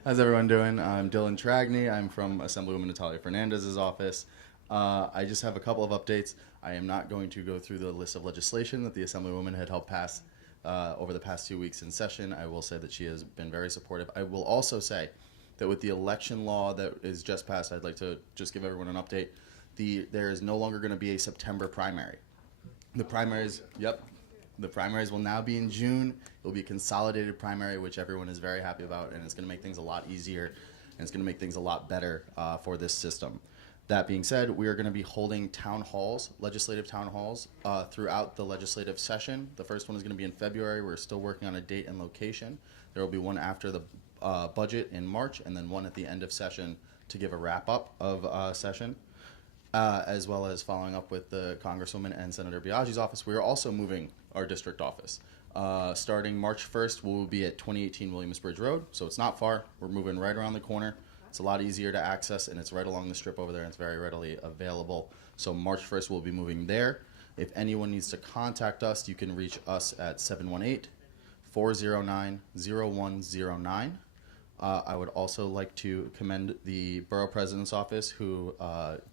How's everyone doing? I'm Dylan Tragny. I'm from Assemblywoman Natalia Fernandez's office. I just have a couple of updates. I am not going to go through the list of legislation that the Assemblywoman had helped pass over the past 2 weeks in session. I will say that she has been very supportive. I will also say that with the election law that is just passed, I'd like to just give everyone an update. There is no longer going to be a September primary. The primaries, the primaries will now be in June. It will be a consolidated primary, which everyone is very happy about, and it's going to make things a lot easier, and it's going to make things a lot better for this system. That being said, we are going to be holding town halls, legislative town halls, throughout the legislative session. The first one is going to be in February. We're still working on a date and location. There will be one after the budget in March, and then one at the end of session to give a wrap-up of session. As well as following up with the Congresswoman and Senator Biaggi's office. We are also moving our district office. Starting March 1st, we'll be at 2018 Williamsbridge Road, so it's not far. We're moving right around the corner. It's a lot easier to access, and it's right along the strip over there, and it's very readily available. So March 1st, we'll be moving there. If anyone needs to contact us, you can reach us at 718-409-0109. I would also like to commend the Borough President's Office, who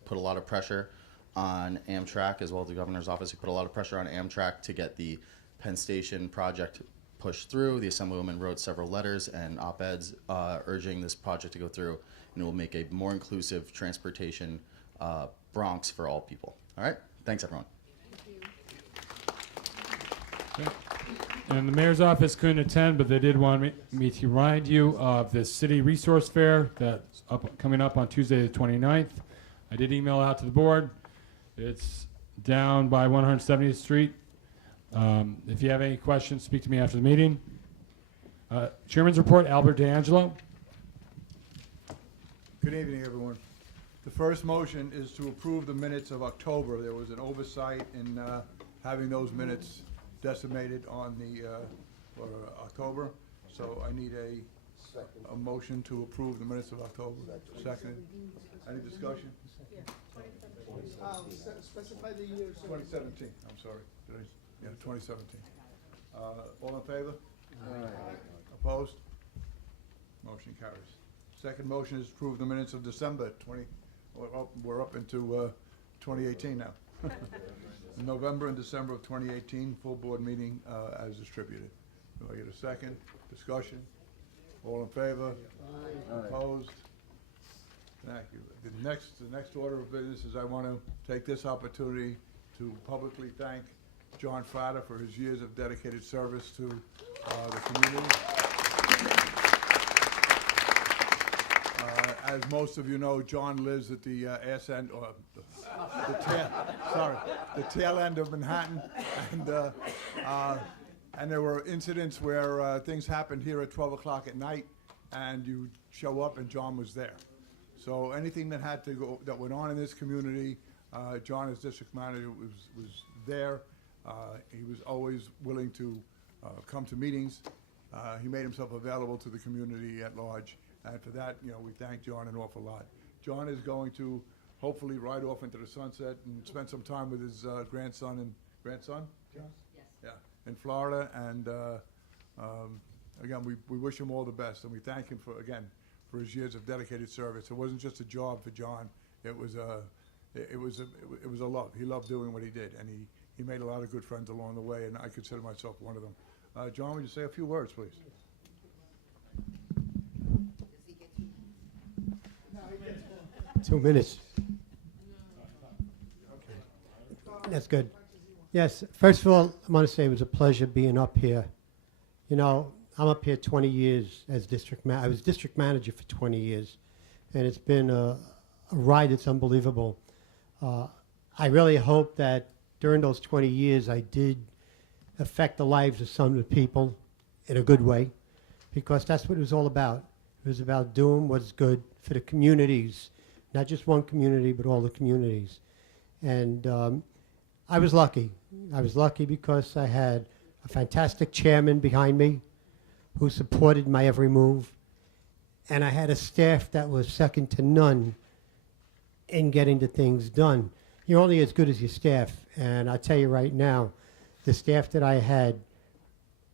put a lot of pressure on Amtrak, as well as the Governor's Office, who put a lot of pressure on Amtrak to get the Penn Station project pushed through. The Assemblywoman wrote several letters and op-eds urging this project to go through, and it will make a more inclusive transportation Bronx for all people. All right? Thanks, everyone. Okay. And the mayor's office couldn't attend, but they did want me to remind you of the city resource fair that's coming up on Tuesday the 29th. I did email out to the board. It's down by 170th Street. If you have any questions, speak to me after the meeting. Chairman's report, Albert D'Angelo. Good evening, everyone. The first motion is to approve the minutes of October. There was an oversight in having those minutes decimated on the for October, so I need a motion to approve the minutes of October. Second. Any discussion? Specify the year. 2017. I'm sorry. Yeah, 2017. All in favor? Aye. Opposed? Motion carries. Second motion is to approve the minutes of December 20. We're up into 2018 now. November and December of 2018, full board meeting as distributed. Do I get a second? Discussion? All in favor? Aye. Opposed? Thank you. The next order of business is I want to take this opportunity to publicly thank John Frater for his years of dedicated service to the community. As most of you know, John lives at the ass end, or the tail end of Manhattan, and there were incidents where things happened here at 12 o'clock at night, and you show up and John was there. So anything that had to go, that went on in this community, John, as district manager, was there. He was always willing to come to meetings. He made himself available to the community at large, and for that, we thank John an awful lot. John is going to hopefully ride off into the sunset and spend some time with his grandson, John? Yes. Yeah, in Florida, and again, we wish him all the best, and we thank him for his years of dedicated service. It wasn't just a job for John; it was a love. He loved doing what he did, and he made a lot of good friends along the way, and I consider myself one of them. John, would you say a few words, please? 2 minutes. That's good. Yes, first of all, I want to say it was a pleasure being up here. I'm up here 20 years as I was district manager for 20 years, and it's been a ride that's unbelievable. I really hope that during those 20 years I did affect the lives of some of the people in a good way, because that's what it was all about. It was about doing what's good for the communities, not just one community, but all the communities. And I was lucky. I was lucky because I had a fantastic chairman behind me who supported my every move, and I had a staff that was second to none in getting the things done. You're only as good as your staff, and I tell you right now, the staff that I had,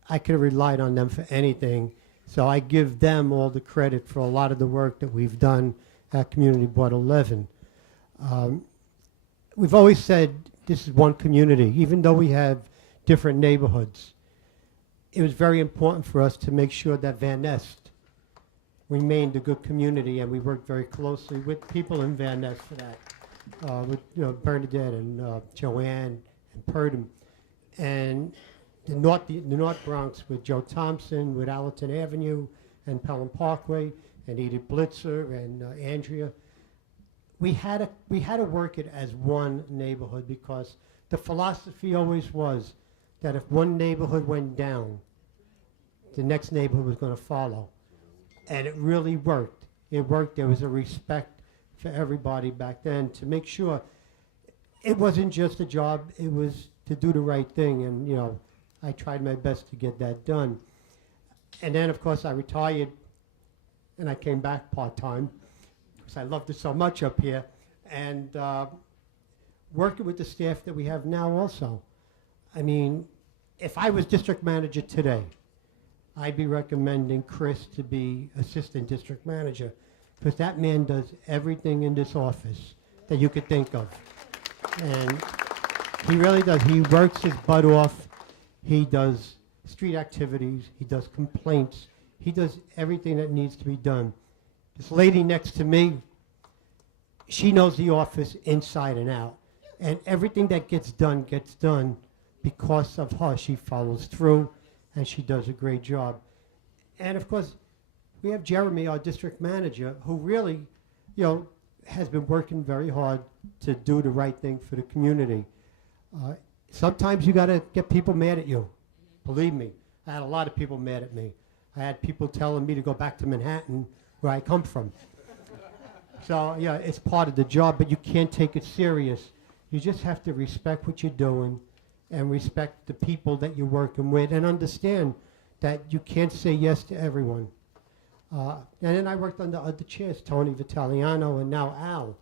I could have relied on them for anything, so I give them all the credit for a lot of the work that we've done at Community Board 11. We've always said this is one community, even though we have different neighborhoods. It was very important for us to make sure that Van Nest remained a good community, and we worked very closely with people in Van Nest for that, with Bernadette and Joanne and Purdom, and the North Bronx with Joe Thompson, with Allerton Avenue and Pelham Parkway, and Edith Blitzer and Andrea. We had to work it as one neighborhood, because the philosophy always was that if one neighborhood went down, the next neighborhood was going to follow. And it really worked. It worked. There was a respect for everybody back then to make sure it wasn't just a job, it was to do the right thing. And, I tried my best to get that done. And then, of course, I retired, and I came back part-time, because I loved it so much up here, and working with the staff that we have now also. I mean, if I was district manager today, I'd be recommending Chris to be assistant district manager, because that man does everything in this office that you could think of. And he really does. He works his butt off. He does street activities. He does complaints. He does everything that needs to be done. This lady next to me, she knows the office inside and out. And everything that gets done because of her. She follows through, and she does a great job. And of course, we have Jeremy, our district manager, who really, has been working very hard to do the right thing for the community. Sometimes you got to get people mad at you. Believe me, I had a lot of people mad at me. I had people telling me to go back to Manhattan, where I come from. So, yeah, it's part of the job, but you can't take it serious. You just have to respect what you're doing and respect the people that you're working with, and understand that you can't say yes to everyone. And then I worked under other chairs, Tony Vitaliano and now Al.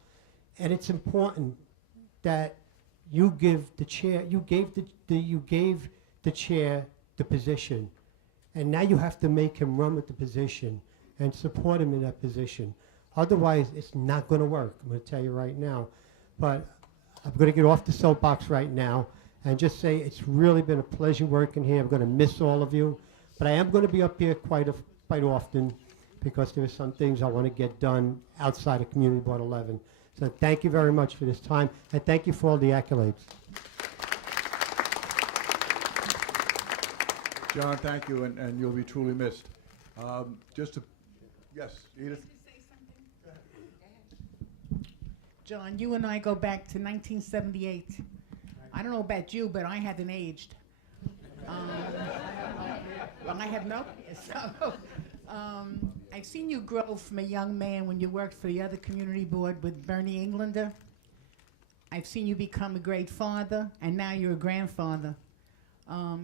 And it's important that you give the chair, you gave the chair the position. And now you have to make him run with the position and support him in that position. Otherwise, it's not going to work. I'm going to tell you right now. But I'm going to get off the soapbox right now and just say it's really been a pleasure working here. I'm going to miss all of you. But I am going to be up here quite often, because there are some things I want to get done outside of Community Board 11. So thank you very much for this time, and thank you for all the accolades. John, thank you, and you'll be truly missed. Yes, Edith? John, you and I go back to 1978. I don't know about you, but I haven't aged. Well, I have no. So, I've seen you grow from a young man when you worked for the other community board with Bernie Englander. I've seen you become a great father, and now you're a grandfather.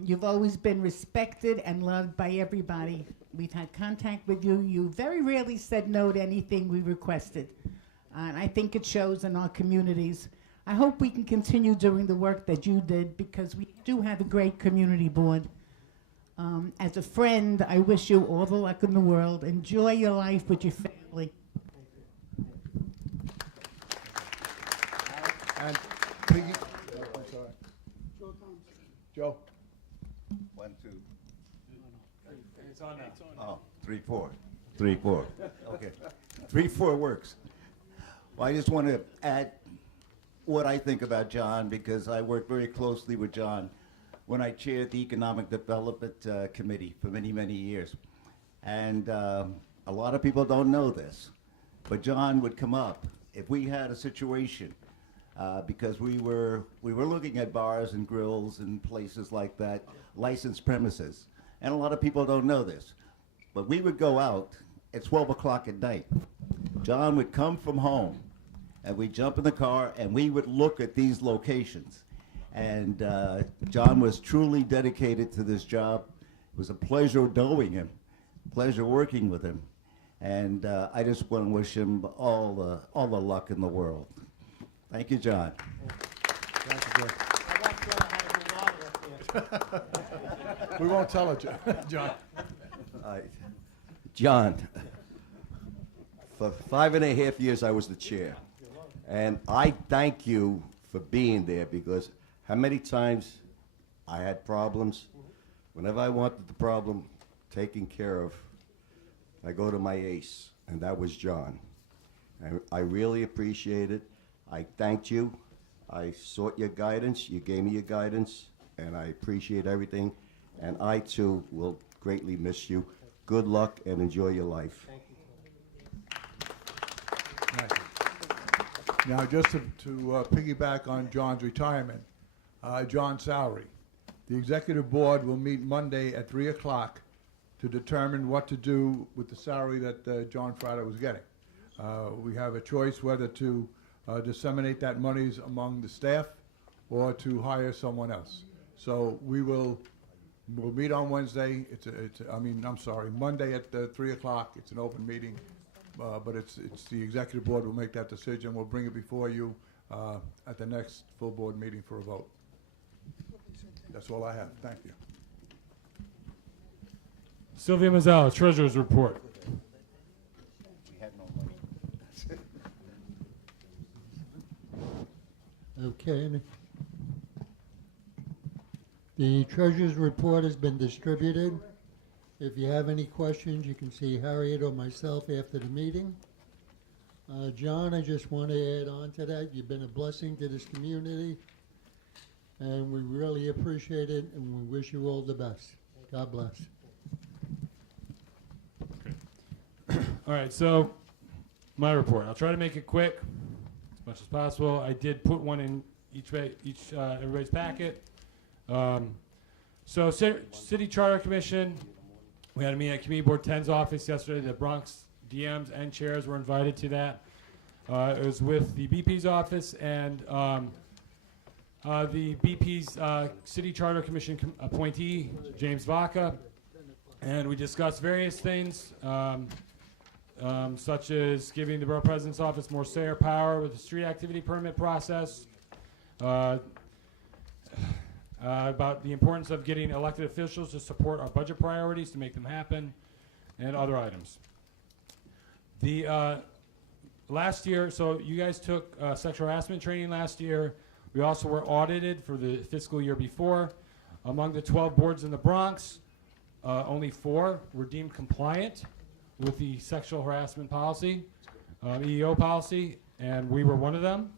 You've always been respected and loved by everybody. We've had contact with you. You very rarely said no to anything we requested. And I think it shows in our communities. I hope we can continue doing the work that you did, because we do have a great community board. As a friend, I wish you all the luck in the world. Enjoy your life with your family. And Piggy, I'm sorry. Joe. 1, 2. It's on now. Oh, 3, 4. 3, 4. Okay. 3, 4 works. Well, I just want to add what I think about John, because I worked very closely with John when I chaired the Economic Development Committee for many, many years. And a lot of people don't know this, but John would come up if we had a situation, because we were looking at bars and grills and places like that, licensed premises. And a lot of people don't know this, but we would go out at 12 o'clock at night. John would come from home, and we'd jump in the car, and we would look at these locations. And John was truly dedicated to this job. It was a pleasure knowing him, pleasure working with him. And I just want to wish him all the luck in the world. Thank you, John. Thank you, Joe. We won't tell her, John. John, for 5.5 years I was the chair. And I thank you for being there, because how many times I had problems, whenever I wanted the problem taken care of, I go to my ace, and that was John. And I really appreciate it. I thanked you. I sought your guidance. You gave me your guidance, and I appreciate everything. And I, too, will greatly miss you. Good luck and enjoy your life. Thank you. Now, just to piggyback on John's retirement, John's salary. The executive board will meet Monday at 3 o'clock to determine what to do with the salary that John Frater was getting. We have a choice whether to disseminate that monies among the staff or to hire someone else. So we'll meet on Wednesday. Monday at 3 o'clock. It's an open meeting, but it's the executive board will make that decision. We'll bring it before you at the next full board meeting for a vote. That's all I have. Thank you. Sylvia Mazzella, Treasurer's Report. We had no money. Okay. The Treasurer's Report has been distributed. If you have any questions, you can see Harriet or myself after the meeting. John, I just want to add on to that. You've been a blessing to this community, and we really appreciate it, and we wish you all the best. God bless. All right, so my report. I'll try to make it quick as much as possible. I did put one in everybody's packet. So City Charter Commission, we had a meeting at Community Board 10's office yesterday. The Bronx DMs and chairs were invited to that. It was with the BP's office and the BP's City Charter Commission appointee, James Vaca, and we discussed various things, such as giving the Borough President's Office more say or power with the street activity permit process, about the importance of getting elected officials to support our budget priorities to make them happen, and other items. The last year, so you guys took sexual harassment training last year. We also were audited for the fiscal year before. Among the 12 boards in the Bronx, only 4 were deemed compliant with the sexual harassment policy, EEO policy, and we were one of them.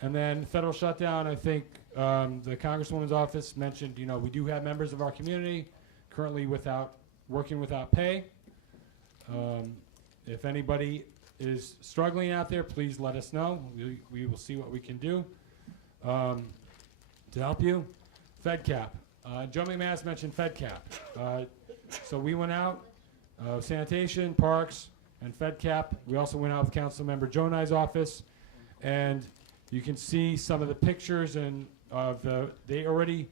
And then federal shutdown, I think the Congresswoman's office mentioned, we do have members of our community currently working without pay. If anybody is struggling out there, please let us know. We will see what we can do to help you. FedCap. Joe McManus mentioned FedCap. So we went out Sanitation, Parks, and FedCap. We also went out with Councilmember Jonai's office, and you can see some of the pictures and they already,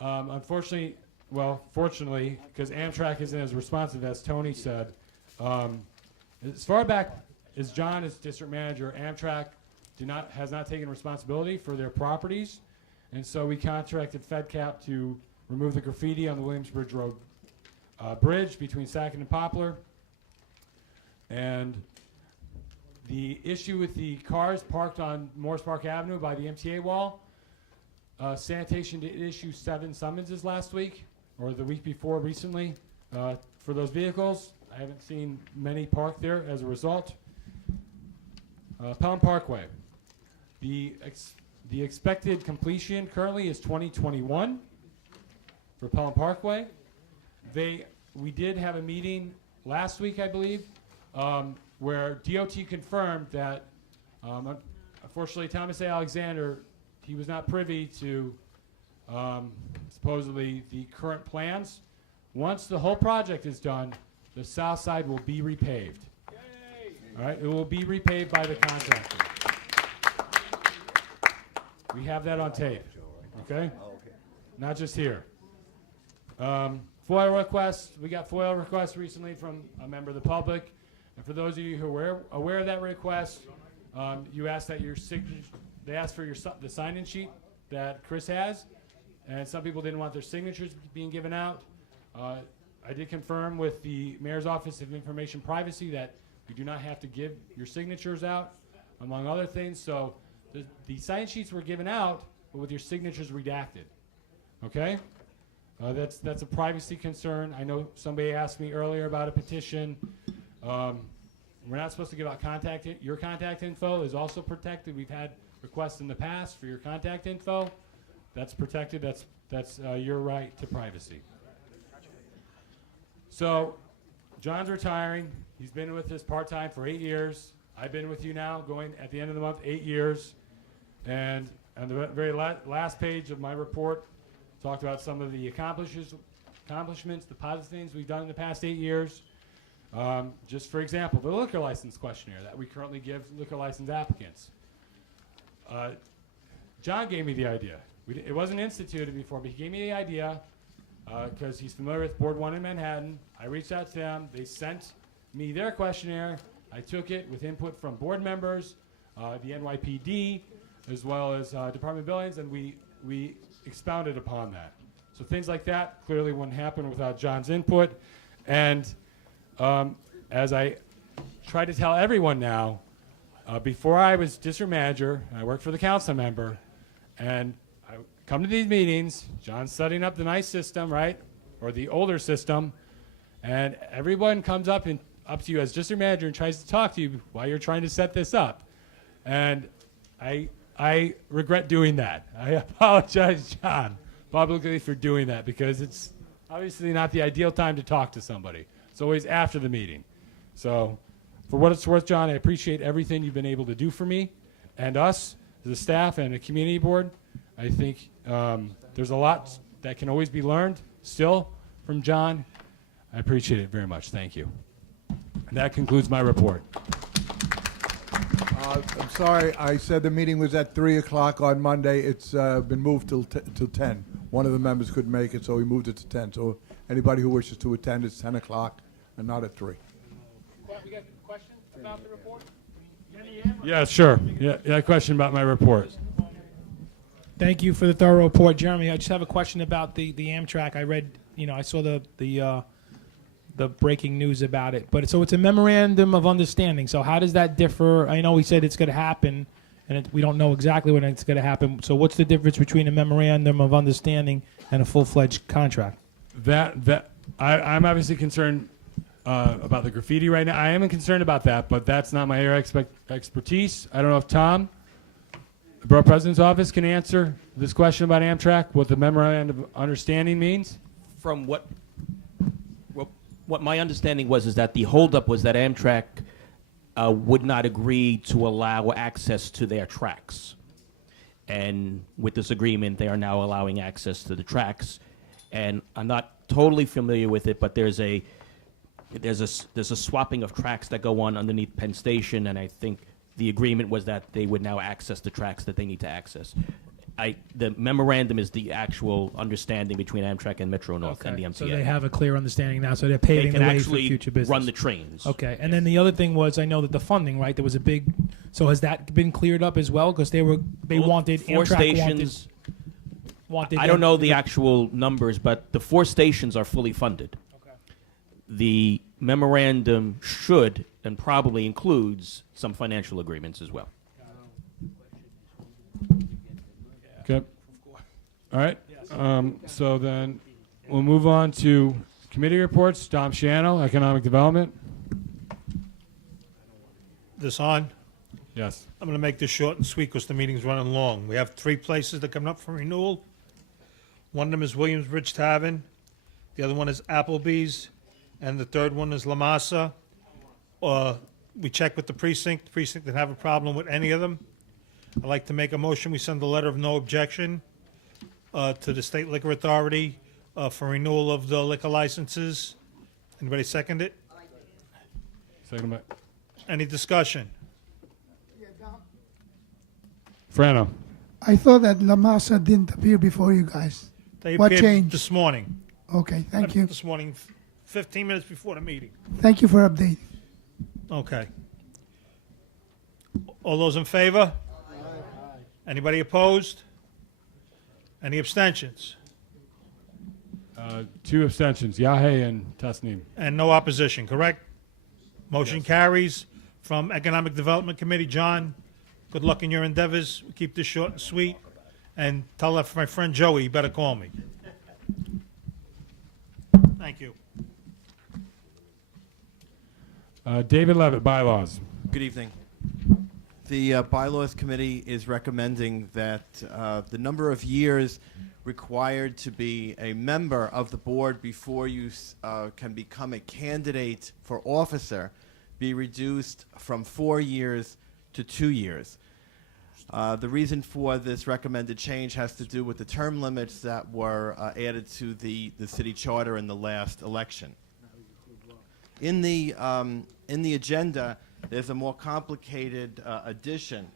unfortunately, well, fortunately, because Amtrak isn't as responsive as Tony said. As far back as John is district manager, Amtrak has not taken responsibility for their properties, and so we contracted FedCap to remove the graffiti on the Williamsbridge Road bridge between Sackett and Poplar. And the issue with the cars parked on Morris Park Avenue by the MTA wall, sanitation did issue 7 summonses last week, or the week before recently, for those vehicles. I haven't seen many parked there as a result. Pelham Parkway. The expected completion currently is 2021 for Pelham Parkway. We did have a meeting last week, I believe, where DOT confirmed that, unfortunately, Thomas A. Alexander, he was not privy to supposedly the current plans. Once the whole project is done, the south side will be repaved. All right, it will be repaved by the contractor. We have that on tape, okay? Not just here. FOIL requests. We got FOIL requests recently from a member of the public. And for those of you who are aware of that request, you asked that your signature, they asked for the sign-in sheet that Chris has, and some people didn't want their signatures being given out. I did confirm with the Mayor's Office of Information Privacy that you do not have to give your signatures out, among other things. So the sign sheets were given out, but with your signatures redacted. Okay? That's a privacy concern. I know somebody asked me earlier about a petition. We're not supposed to give out your contact info is also protected. We've had requests in the past for your contact info. That's protected. That's your right to privacy. So, John's retiring. He's been with us part-time for 8 years. I've been with you now, going at the end of the month, 8 years. And on the very last page of my report, talked about some of the accomplishments, the positive things we've done in the past 8 years. Just for example, the liquor license questionnaire that we currently give liquor license applicants. John gave me the idea. It wasn't instituted before, but he gave me the idea because he's familiar with Board 1 in Manhattan. I reached out to them. They sent me their questionnaire. I took it with input from board members, the NYPD, as well as Department of Buildings, and we expounded upon that. So things like that clearly wouldn't happen without John's input. And as I try to tell everyone now, before I was district manager, I worked for the council member, and I come to these meetings, John's setting up the nice system, right, or the older system, and everyone comes up to you as district manager and tries to talk to you while you're trying to set this up. And I regret doing that. I apologize, John, publicly for doing that, because it's obviously not the ideal time to talk to somebody. It's always after the meeting. So for what it's worth, John, I appreciate everything you've been able to do for me and us as a staff and a community board. I think there's a lot that can always be learned still from John. I appreciate it very much. Thank you. And that concludes my report. I'm sorry, I said the meeting was at 3 o'clock on Monday. It's been moved till 10. One of the members couldn't make it, so we moved it to 10. So anybody who wishes to attend, it's 10 o'clock and not at 3. We got questions about the report? Yeah, sure. Yeah, question about my report. Thank you for the thorough report, Jeremy. I just have a question about the Amtrak. I read, I saw the breaking news about it. But so it's a memorandum of understanding. So how does that differ? I know we said it's going to happen, and we don't know exactly when it's going to happen. So what's the difference between a memorandum of understanding and a full-fledged contract? I'm obviously concerned about the graffiti right now. I am concerned about that, but that's not my area of expertise. I don't know if Tom, the Borough President's Office, can answer this question about Amtrak, what the memorandum of understanding means. From what my understanding was is that the holdup was that Amtrak would not agree to allow access to their tracks. And with this agreement, they are now allowing access to the tracks. And I'm not totally familiar with it, but there's a there's a swapping of tracks that go on underneath Penn Station, and I think the agreement was that they would now access the tracks that they need to access. The memorandum is the actual understanding between Amtrak and Metro North and the MTA. So they have a clear understanding now, so they're paving the can way for actually future business. run the trains. Okay, and then the other thing was, I know that the funding, right? There was a big. So has that been cleared up as well? Because they wanted four Amtrak stations. wanted. I don't know the actual numbers, but the 4 stations are fully funded. Okay. The memorandum should and probably includes some financial agreements as well. Okay. All right. So then we'll move on to committee reports. Dom Shano, Economic Development. This on? Yes. I'm going to make this short and sweet because the meeting's running long. We have 3 places that are coming up for renewal. One of them is Williamsbridge Tavern. The other one is Applebee's. And the third one is La Masa. We checked with the precinct. The precinct didn't have a problem with any of them. I'd like to make a motion. We send a letter of no objection to the State Liquor Authority for renewal of the liquor licenses. Anybody second it? Second by Any discussion? Frano. I thought that La Masa didn't appear before you guys. They What appeared changed? this morning. Okay, thank you. This morning, 15 minutes before the meeting. Thank you for updating. Okay. All those in favor? Anybody opposed? Any abstentions? 2 abstentions, Yahe and Tasneem. And no opposition, correct? Motion carries. From Economic Development Committee, John, good luck in your endeavors. Keep this short and sweet. And tell that for my friend Joey, he better call me. Thank you. David Levitt, Bylaws. Good evening. The Bylaws Committee is recommending that the number of years required to be a member of the board before you can become a candidate for officer be reduced from 4 years to 2 years. The reason for this recommended change has to do with the term limits that were added to the city charter in the last election. In the agenda, there's a more complicated addition,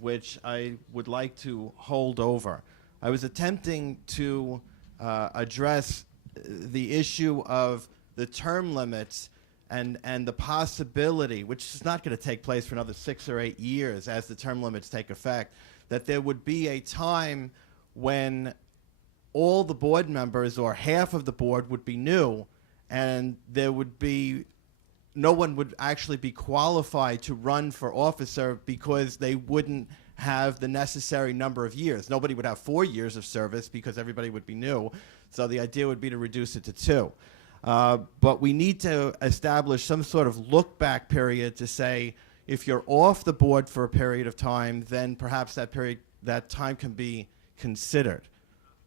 which I would like to hold over. I was attempting to address the issue of the term limits and the possibility, which is not going to take place for another 6 or 8 years as the term limits take effect, that there would be a time when all the board members or half of the board would be new, and there would be no one would actually be qualified to run for officer because they wouldn't have the necessary number of years. Nobody would have 4 years of service because everybody would be new. So the idea would be to reduce it to 2. But we need to establish some sort of look-back period to say, if you're off the board for a period of time, then perhaps that time can be considered.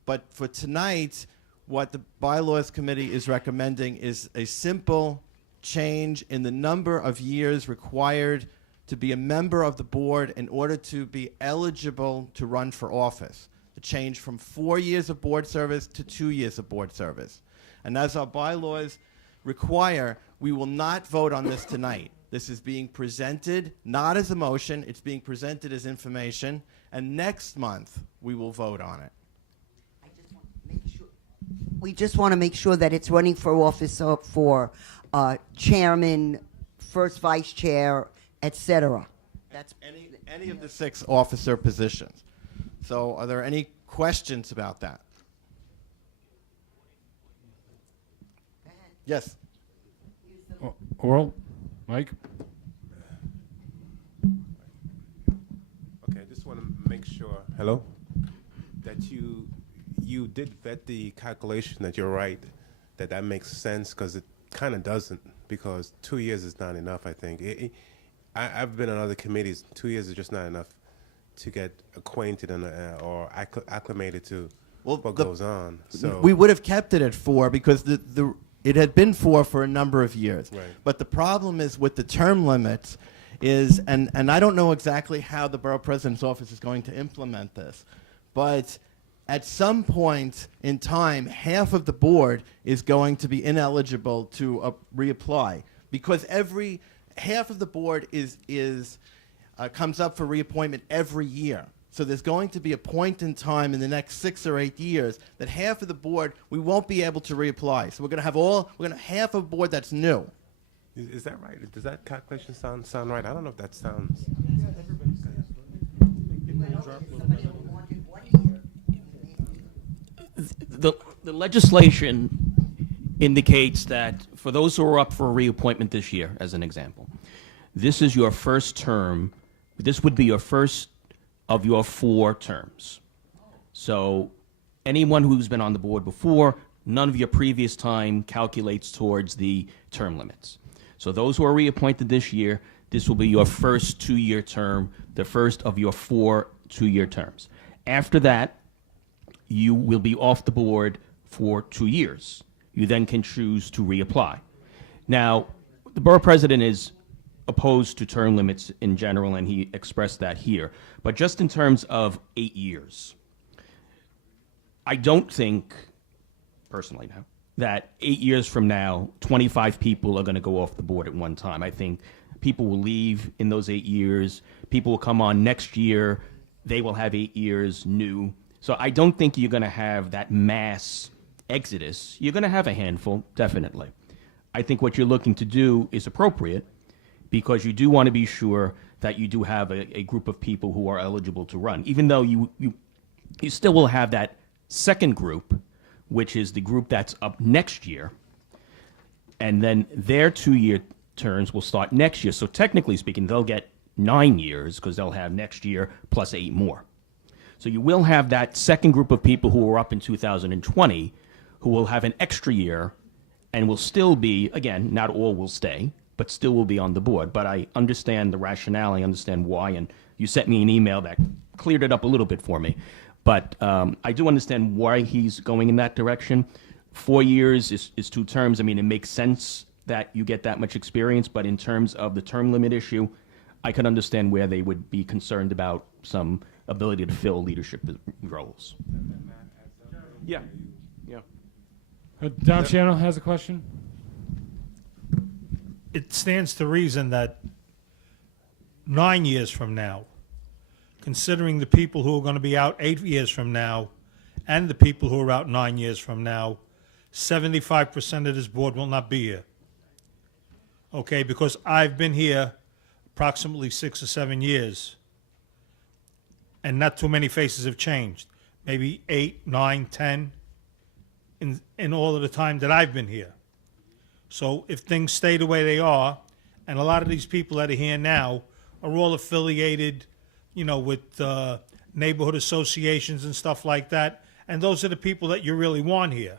But for tonight, what the Bylaws Committee is recommending is a simple change in the number of years required to be a member of the board in order to be eligible to run for office. The change from 4 years of board service to 2 years of board service. And as our bylaws require, we will not vote on this tonight. This is being presented not as a motion, it's being presented as information, and next month we will vote on it. We just want to make sure that it's running for office for chairman, first vice chair, etc. That's any of the 6 officer positions. So are there any questions about that? Yes. Oral? Mike? Okay, I just want to make sure, hello, that you did vet the calculation, that you're right, that makes sense, because it kind of doesn't, because 2 years is not enough, I think. I've been on other committees. 2 years is just not enough to get acquainted or acclimated to what goes on. So we would have kept it at 4 because it had been 4 for a number of years. Right. But the problem is with the term limits is, and I don't know exactly how the Borough President's Office is going to implement this, but at some point in time, half of the board is going to be ineligible to reapply, because half of the board comes up for reappointment every year. So there's going to be a point in time in the next 6 or 8 years that half of the board we won't be able to reapply. So we're going to have half of the board that's new. Is that right? Does that calculation sound right? I don't know if that sounds. The legislation indicates that for those who are up for a reappointment this year, as an example, this is your first term. This would be your first of your 4 terms. So anyone who's been on the board before, none of your previous time calculates towards the term limits. So those who are reappointed this year, this will be your first 2-year term, the first of your 4 2-year terms. After that, you will be off the board for 2 years. You then can choose to reapply. Now, the borough president is opposed to term limits in general, and he expressed that here. But just in terms of 8 years, I don't think, personally now, that 8 years from now, 25 people are going to go off the board at one time. I think people will leave in those 8 years. People will come on next year. They will have 8 years new. So I don't think you're going to have that mass exodus. You're going to have a handful, definitely. I think what you're looking to do is appropriate, because you do want to be sure that you do have a group of people who are eligible to run, even though you still will have that second group, which is the group that's up next year, and then their 2-year terms will start next year. So technically speaking, they'll get 9 years because they'll have next year plus 8 more. So you will have that second group of people who were up in 2020 who will have an extra year and will still be, again, not all will stay, but still will be on the board. But I understand the rationale, I understand why, and you sent me an email that cleared it up a little bit for me. But I do understand why he's going in that direction. 4 years is 2 terms. I mean, it makes sense that you get that much experience, but in terms of the term limit issue, I can understand where they would be concerned about some ability to fill leadership roles. Yeah. Dom Channel has a question. It stands to reason that 9 years from now, considering the people who are going to be out 8 years from now and the people who are out 9 years from now, 75% of this board will not be here. Okay, because I've been here approximately 6 or 7 years, and not too many faces have changed. Maybe 8, 9, 10 in all of the time that I've been here. So if things stay the way they are, and a lot of these people that are here now are all affiliated, with neighborhood associations and stuff like that, and those are the people that you really want here.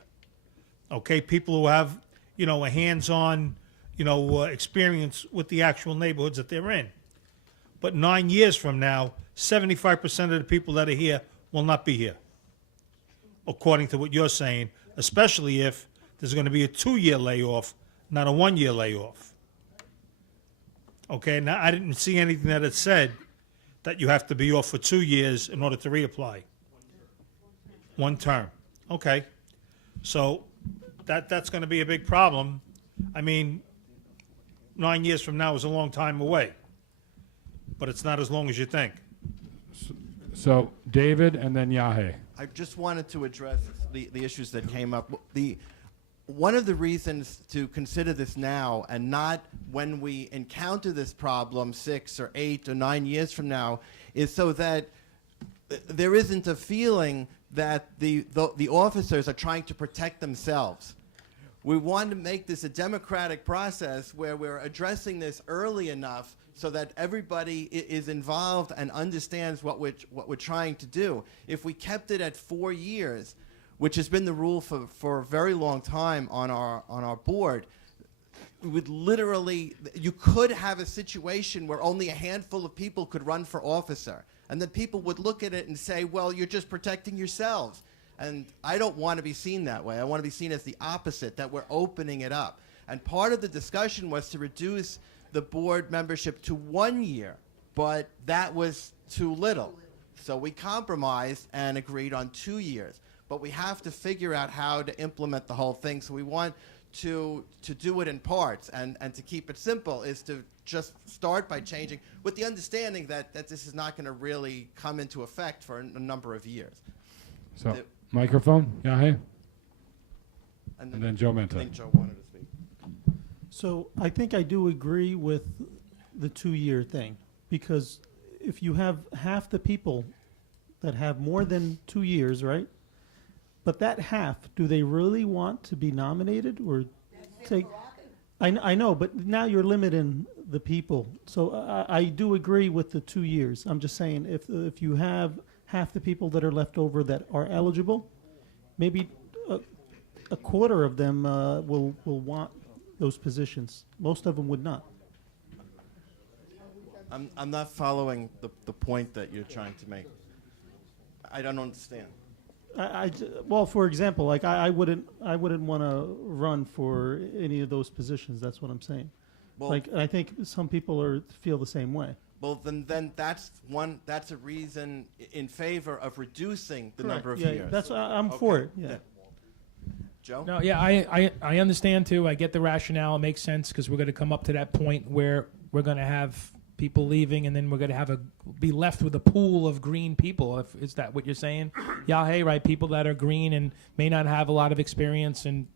Okay, people who have, a hands-on, experience with the actual neighborhoods that they're in. But 9 years from now, 75% of the people that are here will not be here, according to what you're saying, especially if there's going to be a 2-year layoff, not a 1-year layoff. Okay, now I didn't see anything that it said that you have to be off for 2 years in order to reapply. 1 term. Okay. So that's going to be a big problem. I mean, 9 years from now is a long time away, but it's not as long as you think. So David and then Yahe. I just wanted to address the issues that came up. One of the reasons to consider this now and not when we encounter this problem 6 or 8 or 9 years from now is so that there isn't a feeling that the officers are trying to protect themselves. We want to make this a democratic process where we're addressing this early enough so that everybody is involved and understands what we're trying to do. If we kept it at 4 years, which has been the rule for a very long time on our board, would literally, you could have a situation where only a handful of people could run for officer, and then people would look at it and say, well, you're just protecting yourselves. And I don't want to be seen that way. I want to be seen as the opposite, that we're opening it up. And part of the discussion was to reduce the board membership to 1 year, but that was too little. So we compromised and agreed on 2 years. But we have to figure out how to implement the whole thing. So we want to do it in parts, and to keep it simple is to just start by changing with the understanding that this is not going to really come into effect for a number of years. So, microphone, yeah, hey. And And then Joe I Menta. think Joe wanted to speak. So I think I do agree with the 2-year thing, because if you have half the people that have more than 2 years, right? But that half, do they really want to be nominated or take? I know, but now you're limiting the people. So I do agree with the 2 years. I'm just saying, if you have half the people that are left over that are eligible, maybe a quarter of them will want those positions. Most of them would not. I'm not following the point that you're trying to make. I don't understand. Well, for example, like I wouldn't want to run for any of those positions. That's what I'm saying. Well, like I think some people feel the same way. Well, then that's a reason in favor of reducing the Correct. number of Yeah, years. that's I'm for it. Yeah. Joe? No, yeah, I understand too. I get the rationale. It makes sense because we're going to come up to that point where we're going to have people leaving, and then we're going to be left with a pool of green people. If is that what you're saying? Yeah, hey, right? People that are green and may not have a lot of experience, and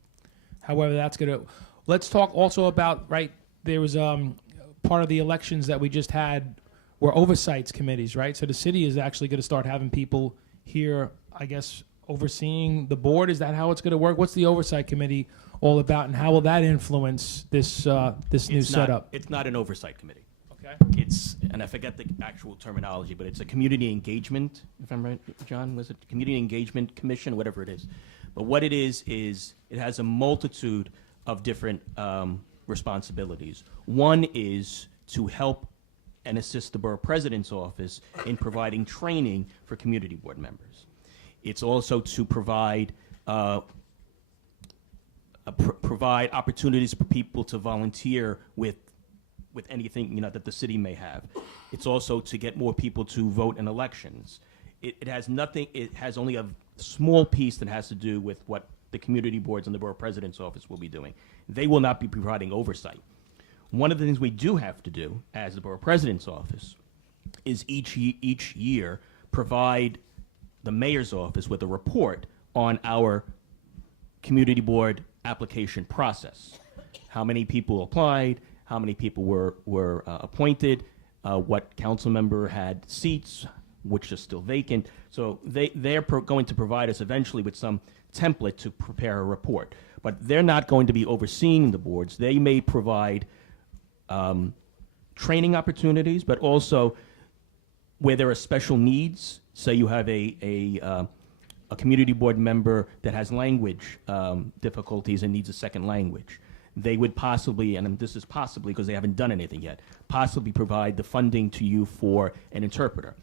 however that's going to. Let's talk also about right. There was part of the elections that we just had were oversights committees, right? So the city is actually going to start having people here, I guess, overseeing the board. Is that how it's going to work? What's the oversight committee all about, and how will that influence this new setup? It's not an oversight committee. Okay. It's, and I forget the actual terminology, but it's a community engagement, if I'm right, John, was it Community Engagement Commission, whatever it is. But what it is it has a multitude of different responsibilities. One is to help and assist the borough president's office in providing training for community board members. It's also to provide provide opportunities for people to volunteer with anything that the city may have. It's also to get more people to vote in elections. It has nothing. It has only a small piece that has to do with what the community boards and the borough president's office will be doing. They will not be providing oversight. One of the things we do have to do as the borough president's office is each year provide the mayor's office with a report on our community board application process. How many people applied, how many people were appointed, what council member had seats, which is still vacant. So they're going to provide us eventually with some template to prepare a report. But they're not going to be overseeing the boards. They may provide training opportunities, but also where there are special needs. Say you have a community board member that has language difficulties and needs a second language. They would possibly, and this is possibly because they haven't done anything yet, possibly provide the funding to you for an interpreter.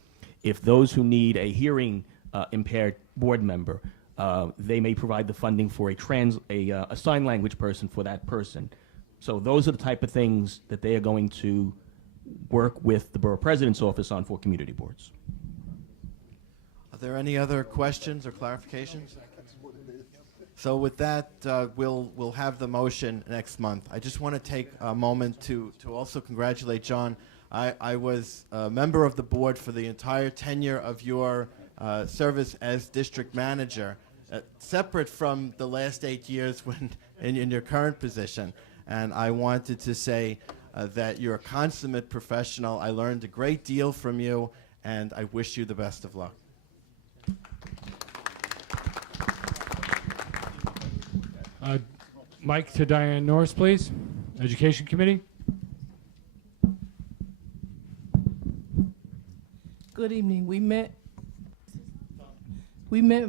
If those who need a hearing impaired board member, they may provide the funding for a sign language person for that person. So those are the type of things that they are going to work with the borough president's office on for community boards. Are there any other questions or clarifications? So with that, we'll have the motion next month. I just want to take a moment to also congratulate John. I was a member of the board for the entire tenure of your service as district manager, separate from the last 8 years when in your current position. And I wanted to say that you're a consummate professional. I learned a great deal from you, and I wish you the best of luck. Mike to Diane Norris, please. Education Committee. Good evening. We met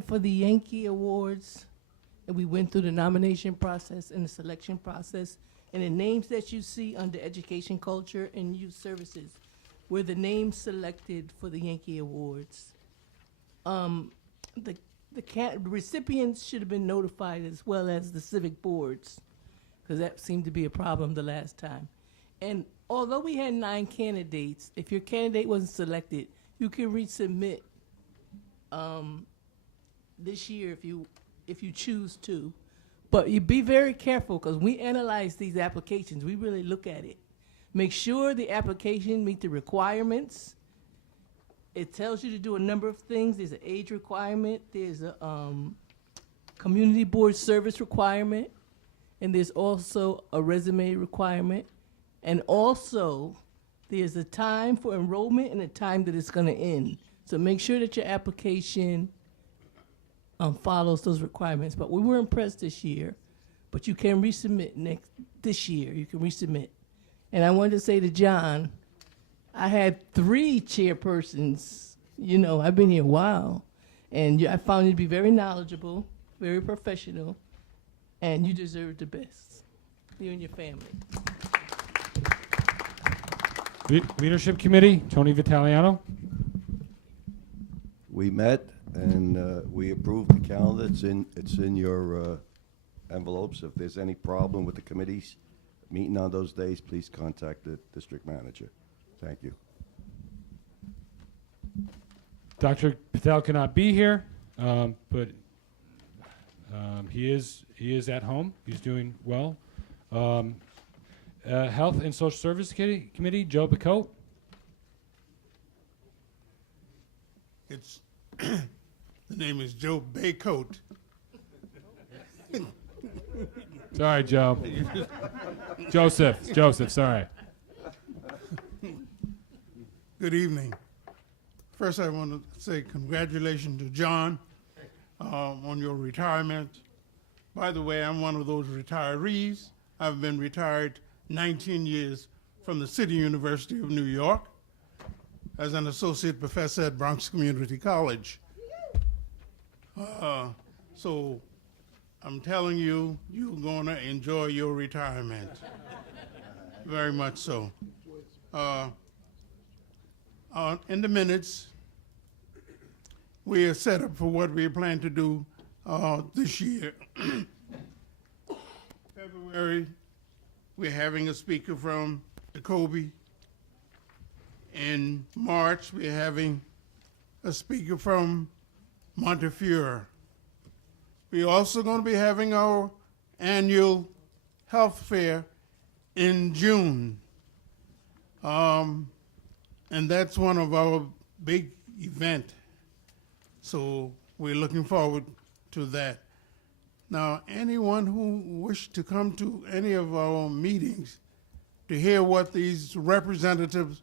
for the Yankee Awards, and we went through the nomination process and the selection process, and the names that you see under Education, Culture, and Youth Services were the names selected for the Yankee Awards. The recipients should have been notified as well as the civic boards, because that seemed to be a problem the last time. And although we had 9 candidates, if your candidate wasn't selected, you can resubmit this year if you choose to. But you be very careful because we analyze these applications. We really look at it. Make sure the application meet the requirements. It tells you to do a number of things. There's an age requirement. There's a community board service requirement. And there's also a resume requirement. And also, there's a time for enrollment and a time that it's going to end. So make sure that your application follows those requirements. But we were impressed this year. But you can resubmit this year. You can resubmit. And I wanted to say to John, I had 3 chairpersons. You know, I've been here a while. And I found you to be very knowledgeable, very professional, and you deserve the best. You and your family. Leadership Committee, Tony Vitaliano. We met and we approved the calendar. It's in your envelopes. If there's any problem with the committees meeting on those days, please contact the district manager. Thank you. Dr. Patel cannot be here, but he is at home. He's doing well. Health and Social Service Committee, Joe Bacote. It's the name is Joe Baycoat. Sorry, Joe. Joseph, sorry. Good evening. First, I want to say congratulations to John on your retirement. By the way, I'm one of those retirees. I've been retired 19 years from the City University of New York as an associate professor at Bronx Community College. So I'm telling you, you're going to enjoy your retirement. Very much so. In the minutes, we are set up for what we plan to do this year. February, we're having a speaker from Jacoby. In March, we're having a speaker from Montefiore. We're also going to be having our annual health fair in June. And that's one of our big events. So we're looking forward to that. Now, anyone who wishes to come to any of our meetings to hear what these representatives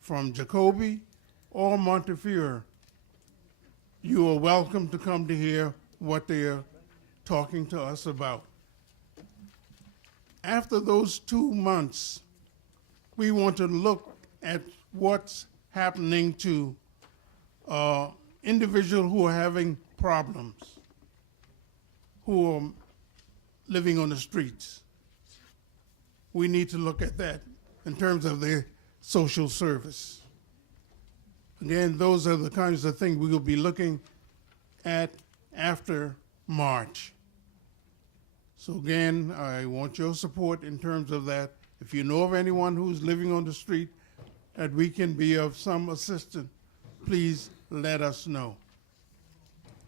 from Jacoby or Montefiore, you are welcome to come to hear what they are talking to us about. After those 2 months, we want to look at what's happening to individuals who are having problems, who are living on the streets. We need to look at that in terms of their social service. Again, those are the kinds of things we will be looking at after March. So again, I want your support in terms of that. If you know of anyone who's living on the street that we can be of some assistance, please let us know.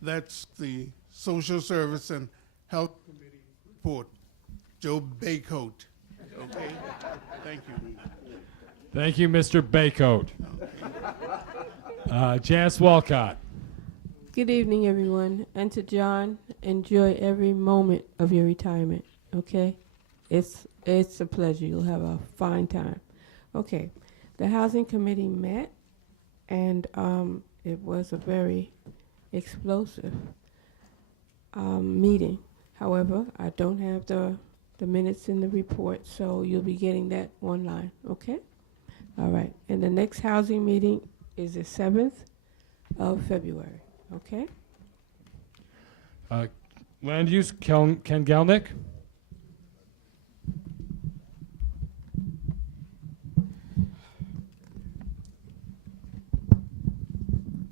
That's the Social Service and Health Committee report. Joe Baycoat. Okay? Thank you. Thank you, Mr. Baycoat. Janice Walcott. Good evening, everyone. And to John, enjoy every moment of your retirement, okay? It's a pleasure. You'll have a fine time. Okay. The Housing Committee met, and it was a very explosive meeting. However, I don't have the minutes in the report, so you'll be getting that online, okay? All right. And the next housing meeting is the 7th of February, okay? Land Use, Ken Galnick.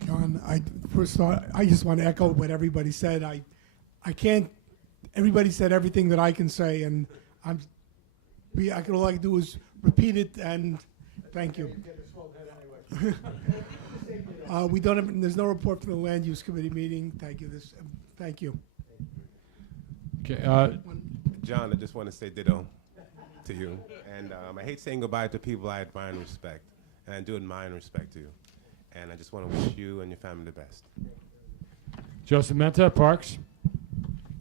John, first of all, I just want to echo what everybody said. I can't. Everybody said everything that I can say, and all I can do is repeat it. And thank you. We don't have, there's no report from the Land Use Committee meeting. Thank you. Thank you. Okay. John, I just want to say ditto to you. And I hate saying goodbye to people I admire and respect. And I do admire and respect you. And I just want to wish you and your family the best. Joseph Menta, Parks.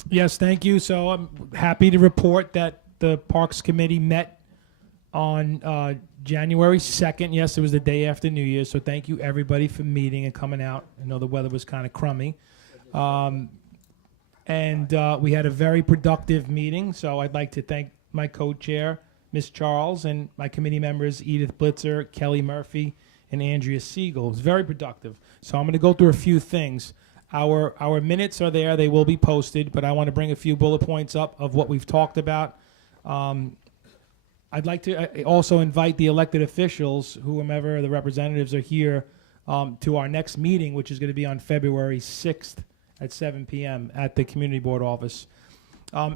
Yes, thank you. So I'm happy to report that the Parks Committee met on January 2nd. Yes, it was the day after New Year's. So thank you, everybody, for meeting and coming out. I know the weather was kind of crummy. And we had a very productive meeting. So I'd like to thank my co-chair, Ms. Charles, and my committee members, Edith Blitzer, Kelly Murphy, and Andrea Siegel. It was very productive. So I'm going to go through a few things. Our minutes are there. They will be posted, but I want to bring a few bullet points up of what we've talked about. I'd like to also invite the elected officials, whomever the representatives are here, to our next meeting, which is going to be on February 6th at 7 p.m. at the Community Board office.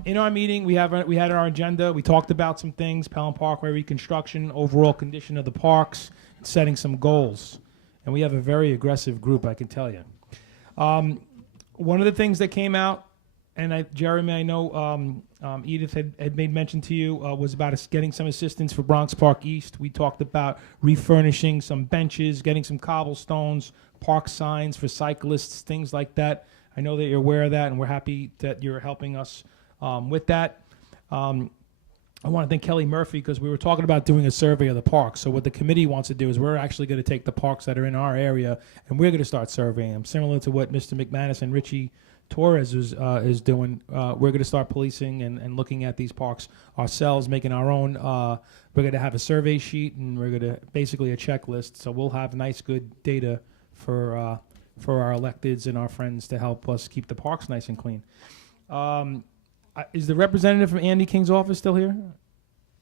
In our meeting, we had our agenda. We talked about some things: Pelham Parkway reconstruction, overall condition of the parks, setting some goals. And we have a very aggressive group, I can tell you. One of the things that came out, and Jeremy, I know Edith had made mention to you, was about us getting some assistance for Bronx Park East. We talked about refurnishing some benches, getting some cobblestones, park signs for cyclists, things like that. I know that you're aware of that, and we're happy that you're helping us with that. I want to thank Kelly Murphy because we were talking about doing a survey of the parks. So what the committee wants to do is we're actually going to take the parks that are in our area and we're going to start surveying them, similar to what Mr. McManus and Richie Torres is doing. We're going to start policing and looking at these parks ourselves, making our own. We're going to have a survey sheet and we're going to basically a checklist. So we'll have nice, good data for our electeds and our friends to help us keep the parks nice and clean. Is the representative from Andy King's office still here?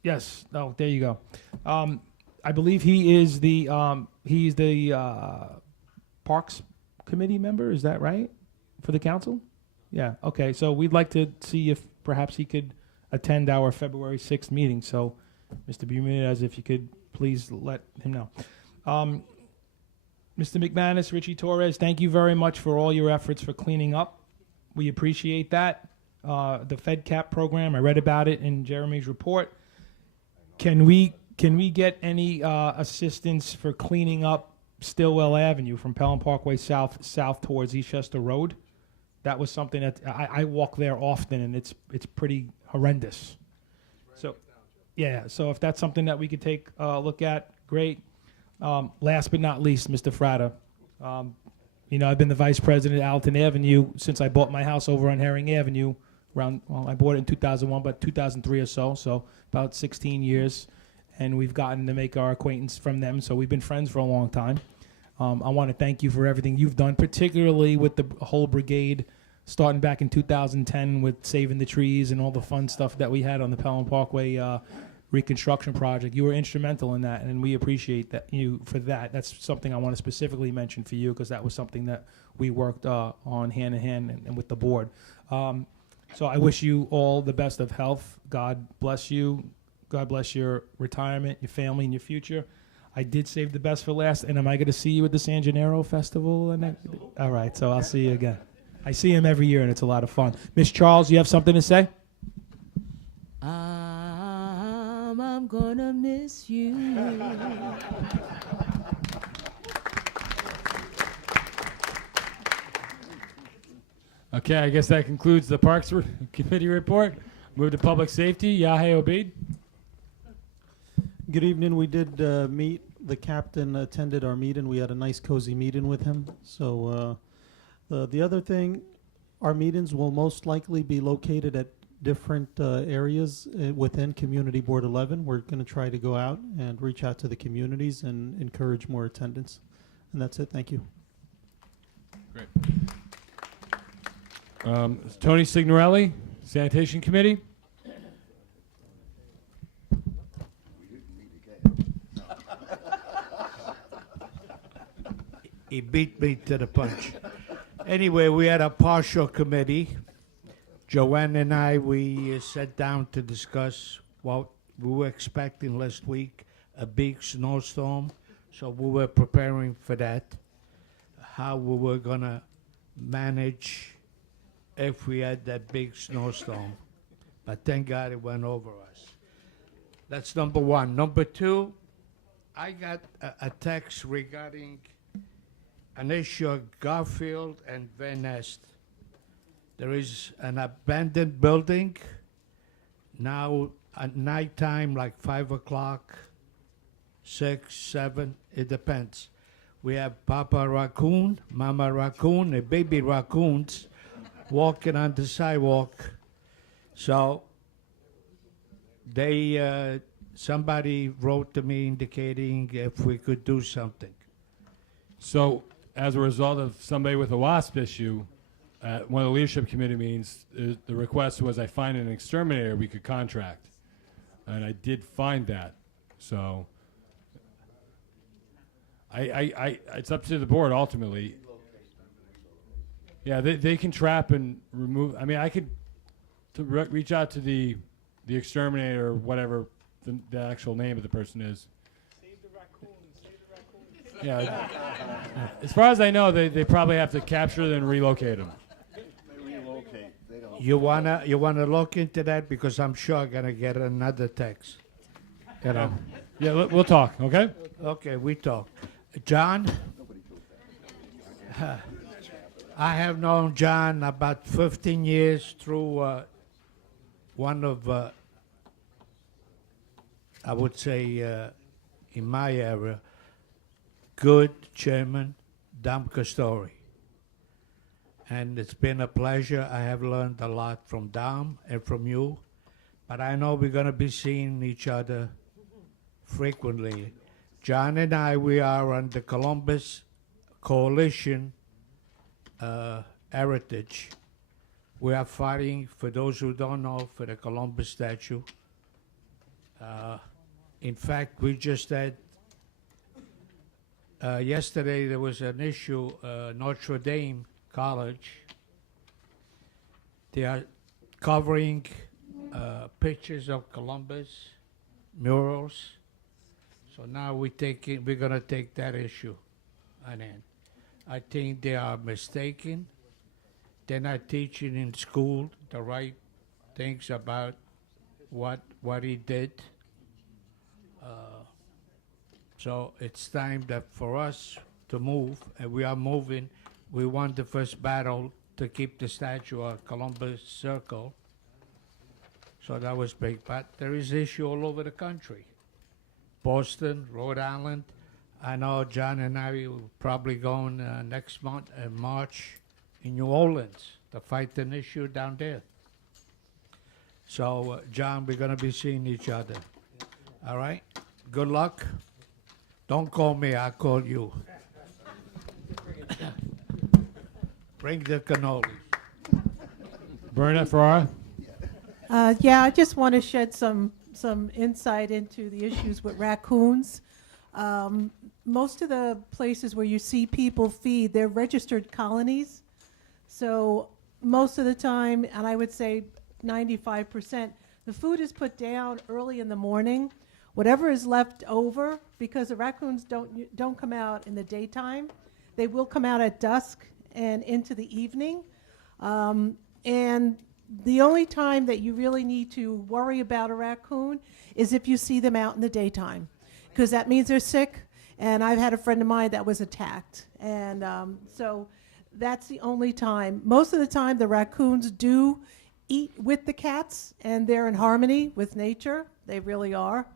Yes. Oh, there you go. I believe he is the Parks Committee member. Is that right? For the council? Yeah. Okay. So we'd like to see if perhaps he could attend our February 6th meeting. So, Mr. Bermudez, if you could please let him know. Mr. McManus, Richie Torres, thank you very much for all your efforts for cleaning up. We appreciate that. The FedCap program, I read about it in Jeremy's report. Can we get any assistance for cleaning up Stillwell Avenue from Pelham Parkway south towards Eastchester Road? That was something that I walk there often, and it's pretty horrendous. So, yeah. So if that's something that we could take a look at, great. Last but not least, Mr. Fratta. I've been the vice president at Alton Avenue since I bought my house over on Herring Avenue. I bought it in 2001, but 2003 or so about 16 years, and we've gotten to make our acquaintance from them, so we've been friends for a long time. I want to thank you for everything you've done, particularly with the whole brigade, starting back in 2010 with saving the trees and all the fun stuff that we had on the Pelham Parkway reconstruction project. You were instrumental in that, and we appreciate you for that. That's something I want to specifically mention for you because that was something that we worked on hand in hand and with the board. So I wish you all the best of health. God bless you. God bless your retirement, your family, and your future. I did save the best for last, and am I going to see you at the San Gennaro Festival? All right, so I'll see you again. I see him every year, and it's a lot of fun. Miss Charles, you have something to say? I'm gonna miss you. Okay, I guess that concludes the Parks Committee report. Move to Public Safety. Yahya Obeid. Good evening. We did meet. The captain attended our meeting. We had a nice, cozy meeting with him. So the other thing, our meetings will most likely be located at different areas within Community Board 11. We're going to try to go out and reach out to the communities and encourage more attendance. And that's it. Thank you. Great. Tony Signorelli, Sanitation Committee. He beat me to the punch. Anyway, we had a partial committee. Joanne and I, we sat down to discuss what we were expecting last week, a big snowstorm. So we were preparing for that. how we were gonna manage if we had that big snowstorm. But thank God it went over us. That's number one. Number two, I got a text regarding an issue of Garfield and Van Nest. There is an abandoned building now at nighttime, like 5 o'clock, 6, 7, it depends. We have Papa Raccoon, Mama Raccoon, and baby raccoons walking on the sidewalk. So they, somebody wrote to me indicating if we could do something. So, as a result of somebody with a WASP issue, at one of the leadership committee meetings, the request was I find an exterminator we could contract. And I did find that. So, it's up to the board ultimately. Yeah, they can trap and remove. I mean, I could reach out to the exterminator or whatever the actual name of the person is. Save the raccoons, save the raccoons. Yeah. As far as I know, they probably have to capture them and relocate them. You wanna look into that, because I'm sure I'm gonna get another text. You know. Yeah, we'll talk. Okay. Okay, we talk. John, I have known John about 15 years through one of, I would say, in my area, good chairman, Dom Castori. And it's been a pleasure. I have learned a lot from Dom and from you, but I know we're going to be seeing each other frequently. John and I, we are on the Columbus Coalition Heritage. We are fighting, for those who don't know, for the Columbus statue. In fact, we just had, yesterday there was an issue, Notre Dame College. They are covering pictures of Columbus, murals. So now we're going to take that issue on end. I think they are mistaken. They're not teaching in school the right things about what he did. So it's time that for us to move, and we are moving. We won the first battle to keep the statue of Columbus Circle. So that was big, but there is issue all over the country. Boston, Rhode Island. I know John and I will probably going next month in March in New Orleans to fight an issue down there. So, John, we're going to be seeing each other. All right? Good luck. Don't call me, I'll call you. Bring the cannoli. Bernadette Ferrara? Yeah, I just want to shed some insight into the issues with raccoons. Most of the places where you see people feed, they're registered colonies. So most of the time, and I would say 95%, the food is put down early in the morning. Whatever is left over, because the raccoons don't come out in the daytime, they will come out at dusk and into the evening. And the only time that you really need to worry about a raccoon is if you see them out in the daytime, because that means they're sick. And I've had a friend of mine that was attacked. And so that's the only time. Most of the time, the raccoons do eat with the cats, and they're in harmony with nature. They really are.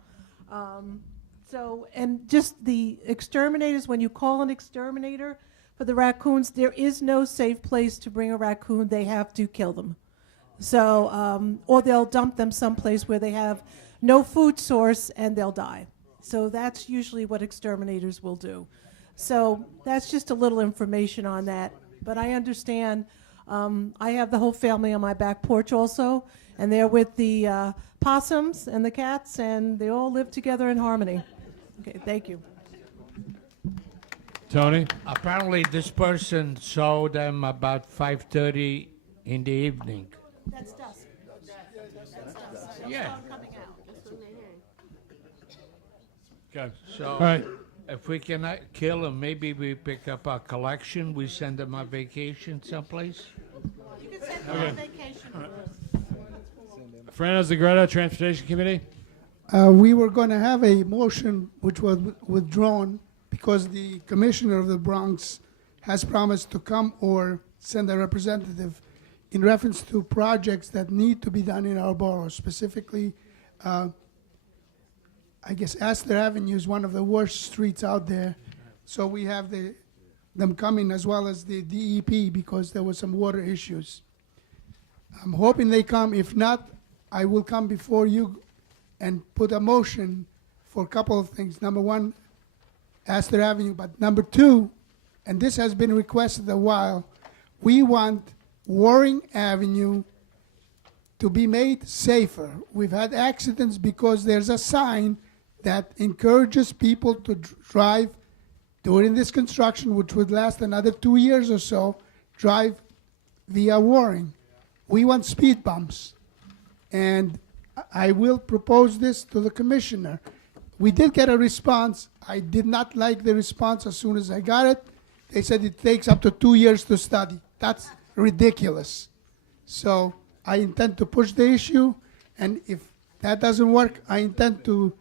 And just the exterminators, when you call an exterminator for the raccoons, there is no safe place to bring a raccoon. They have to kill them. So, or they'll dump them someplace where they have no food source and they'll die. So that's usually what exterminators will do. So that's just a little information on that. But I understand. I have the whole family on my back porch also, and they're with the possums and the cats, and they all live together in harmony. Okay, thank you. Tony? Apparently this person saw them about 5:30 in the evening. That's dusk. Yeah. Okay. So, all right. If we cannot kill them, maybe we pick up our collection, we send them on vacation someplace. You can send them Okay. on vacation. Fran Zagretta, Transportation Committee. We were going to have a motion which was withdrawn because the commissioner of the Bronx has promised to come or send a representative in reference to projects that need to be done in our borough. Specifically, I guess Astor Avenue is one of the worst streets out there. So we have them coming as well as the DEP because there were some water issues. I'm hoping they come. If not, I will come before you and put a motion for a couple of things. Number one, Astor Avenue. But number two, and this has been requested a while, we want Waring Avenue to be made safer. We've had accidents because there's a sign that encourages people to drive during this construction, which would last another 2 years or so, drive via Waring. We want speed bumps. And I will propose this to the commissioner. We did get a response. I did not like the response as soon as I got it. They said it takes up to 2 years to study. That's ridiculous. So I intend to push the issue, and if that doesn't work, I intend to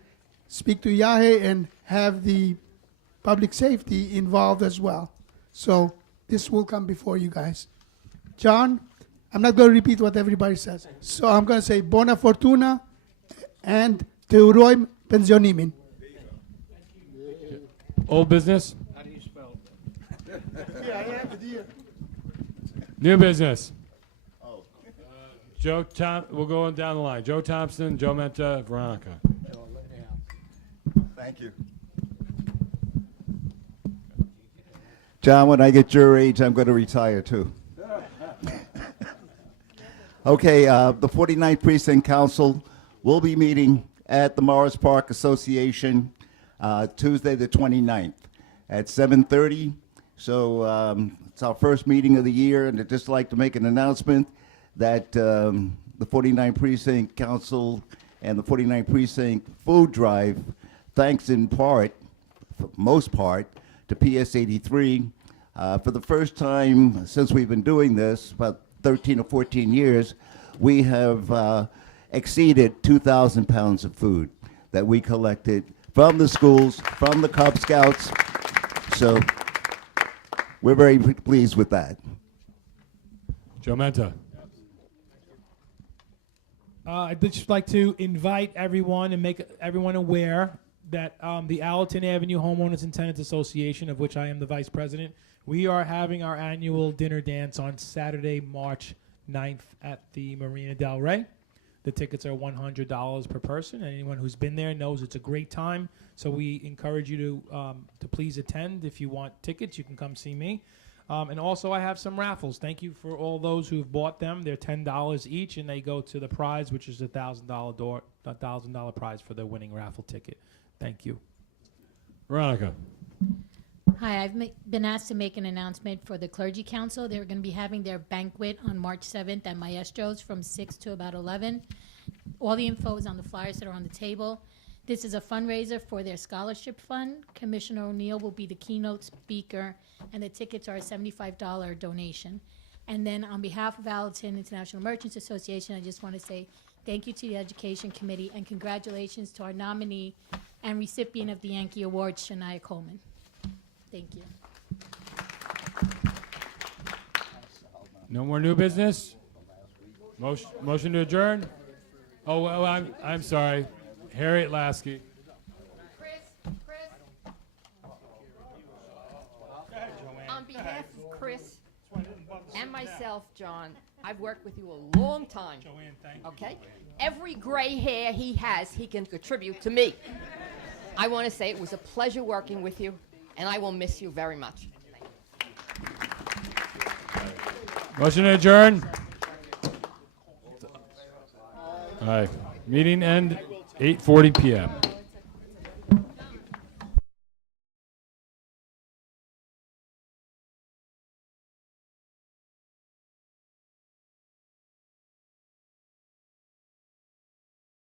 speak to Yahe and have the public safety involved as well. So this will come before you guys. John, I'm not going to repeat what everybody says. So I'm going to say bona fortuna and teuroim pensionimin. Old business. How do you spell Yeah, I have it here. New business. Joe we'll go down the line. Joe Thompson, Joe Menta, Veronica. Thank you. John, when I get your age, I'm going to retire too. Okay, the 49th Precinct Council will be meeting at the Morris Park Association Tuesday the 29th at 7:30. So it's our first meeting of the year, and I'd just like to make an announcement that the 49th Precinct Council and the 49th Precinct Food Drive, thanks in part, for most part, to PS 83. For the first time since we've been doing this, about 13 or 14 years, we have exceeded 2,000 pounds of food that we collected from the schools, from the Cub Scouts. So we're very pleased with that. Joe Menta. I'd just like to invite everyone and make everyone aware that the Allerton Avenue Homeowners and Tenants Association, of which I am the vice president, we are having our annual dinner dance on Saturday, March 9th at the Marina Del Rey. The tickets are $100 per person. Anyone who's been there knows it's a great time. So we encourage you to please attend. If you want tickets, you can come see me. And also, I have some raffles. Thank you for all those who've bought them. They're $10 each, and they go to the prize, which is $1,000 prize for the winning raffle ticket. Thank you. Veronica. Hi, I've been asked to make an announcement for the Clergy Council. They're going to be having their banquet on March 7th at Maestro's from 6 to about 11. All the info is on the flyers that are on the table. This is a fundraiser for their scholarship fund. Commissioner O'Neill will be the keynote speaker, and the tickets are a $75 donation. And then on behalf of Allerton International Merchants Association, I just want to say thank you to the Education Committee and congratulations to our nominee and recipient of the Yankee Award, Shania Coleman. Thank you. No more new business? Motion to adjourn? Oh, well, I'm sorry. Harriet Lasky. On behalf of Chris and myself, John, I've worked with you a long time. Joanne, thank you. Okay? Every gray hair he has, he can contribute to me. I want to say it was a pleasure working with you, and I will miss you very much. Motion to adjourn? All right. Meeting end 8:40 p.m.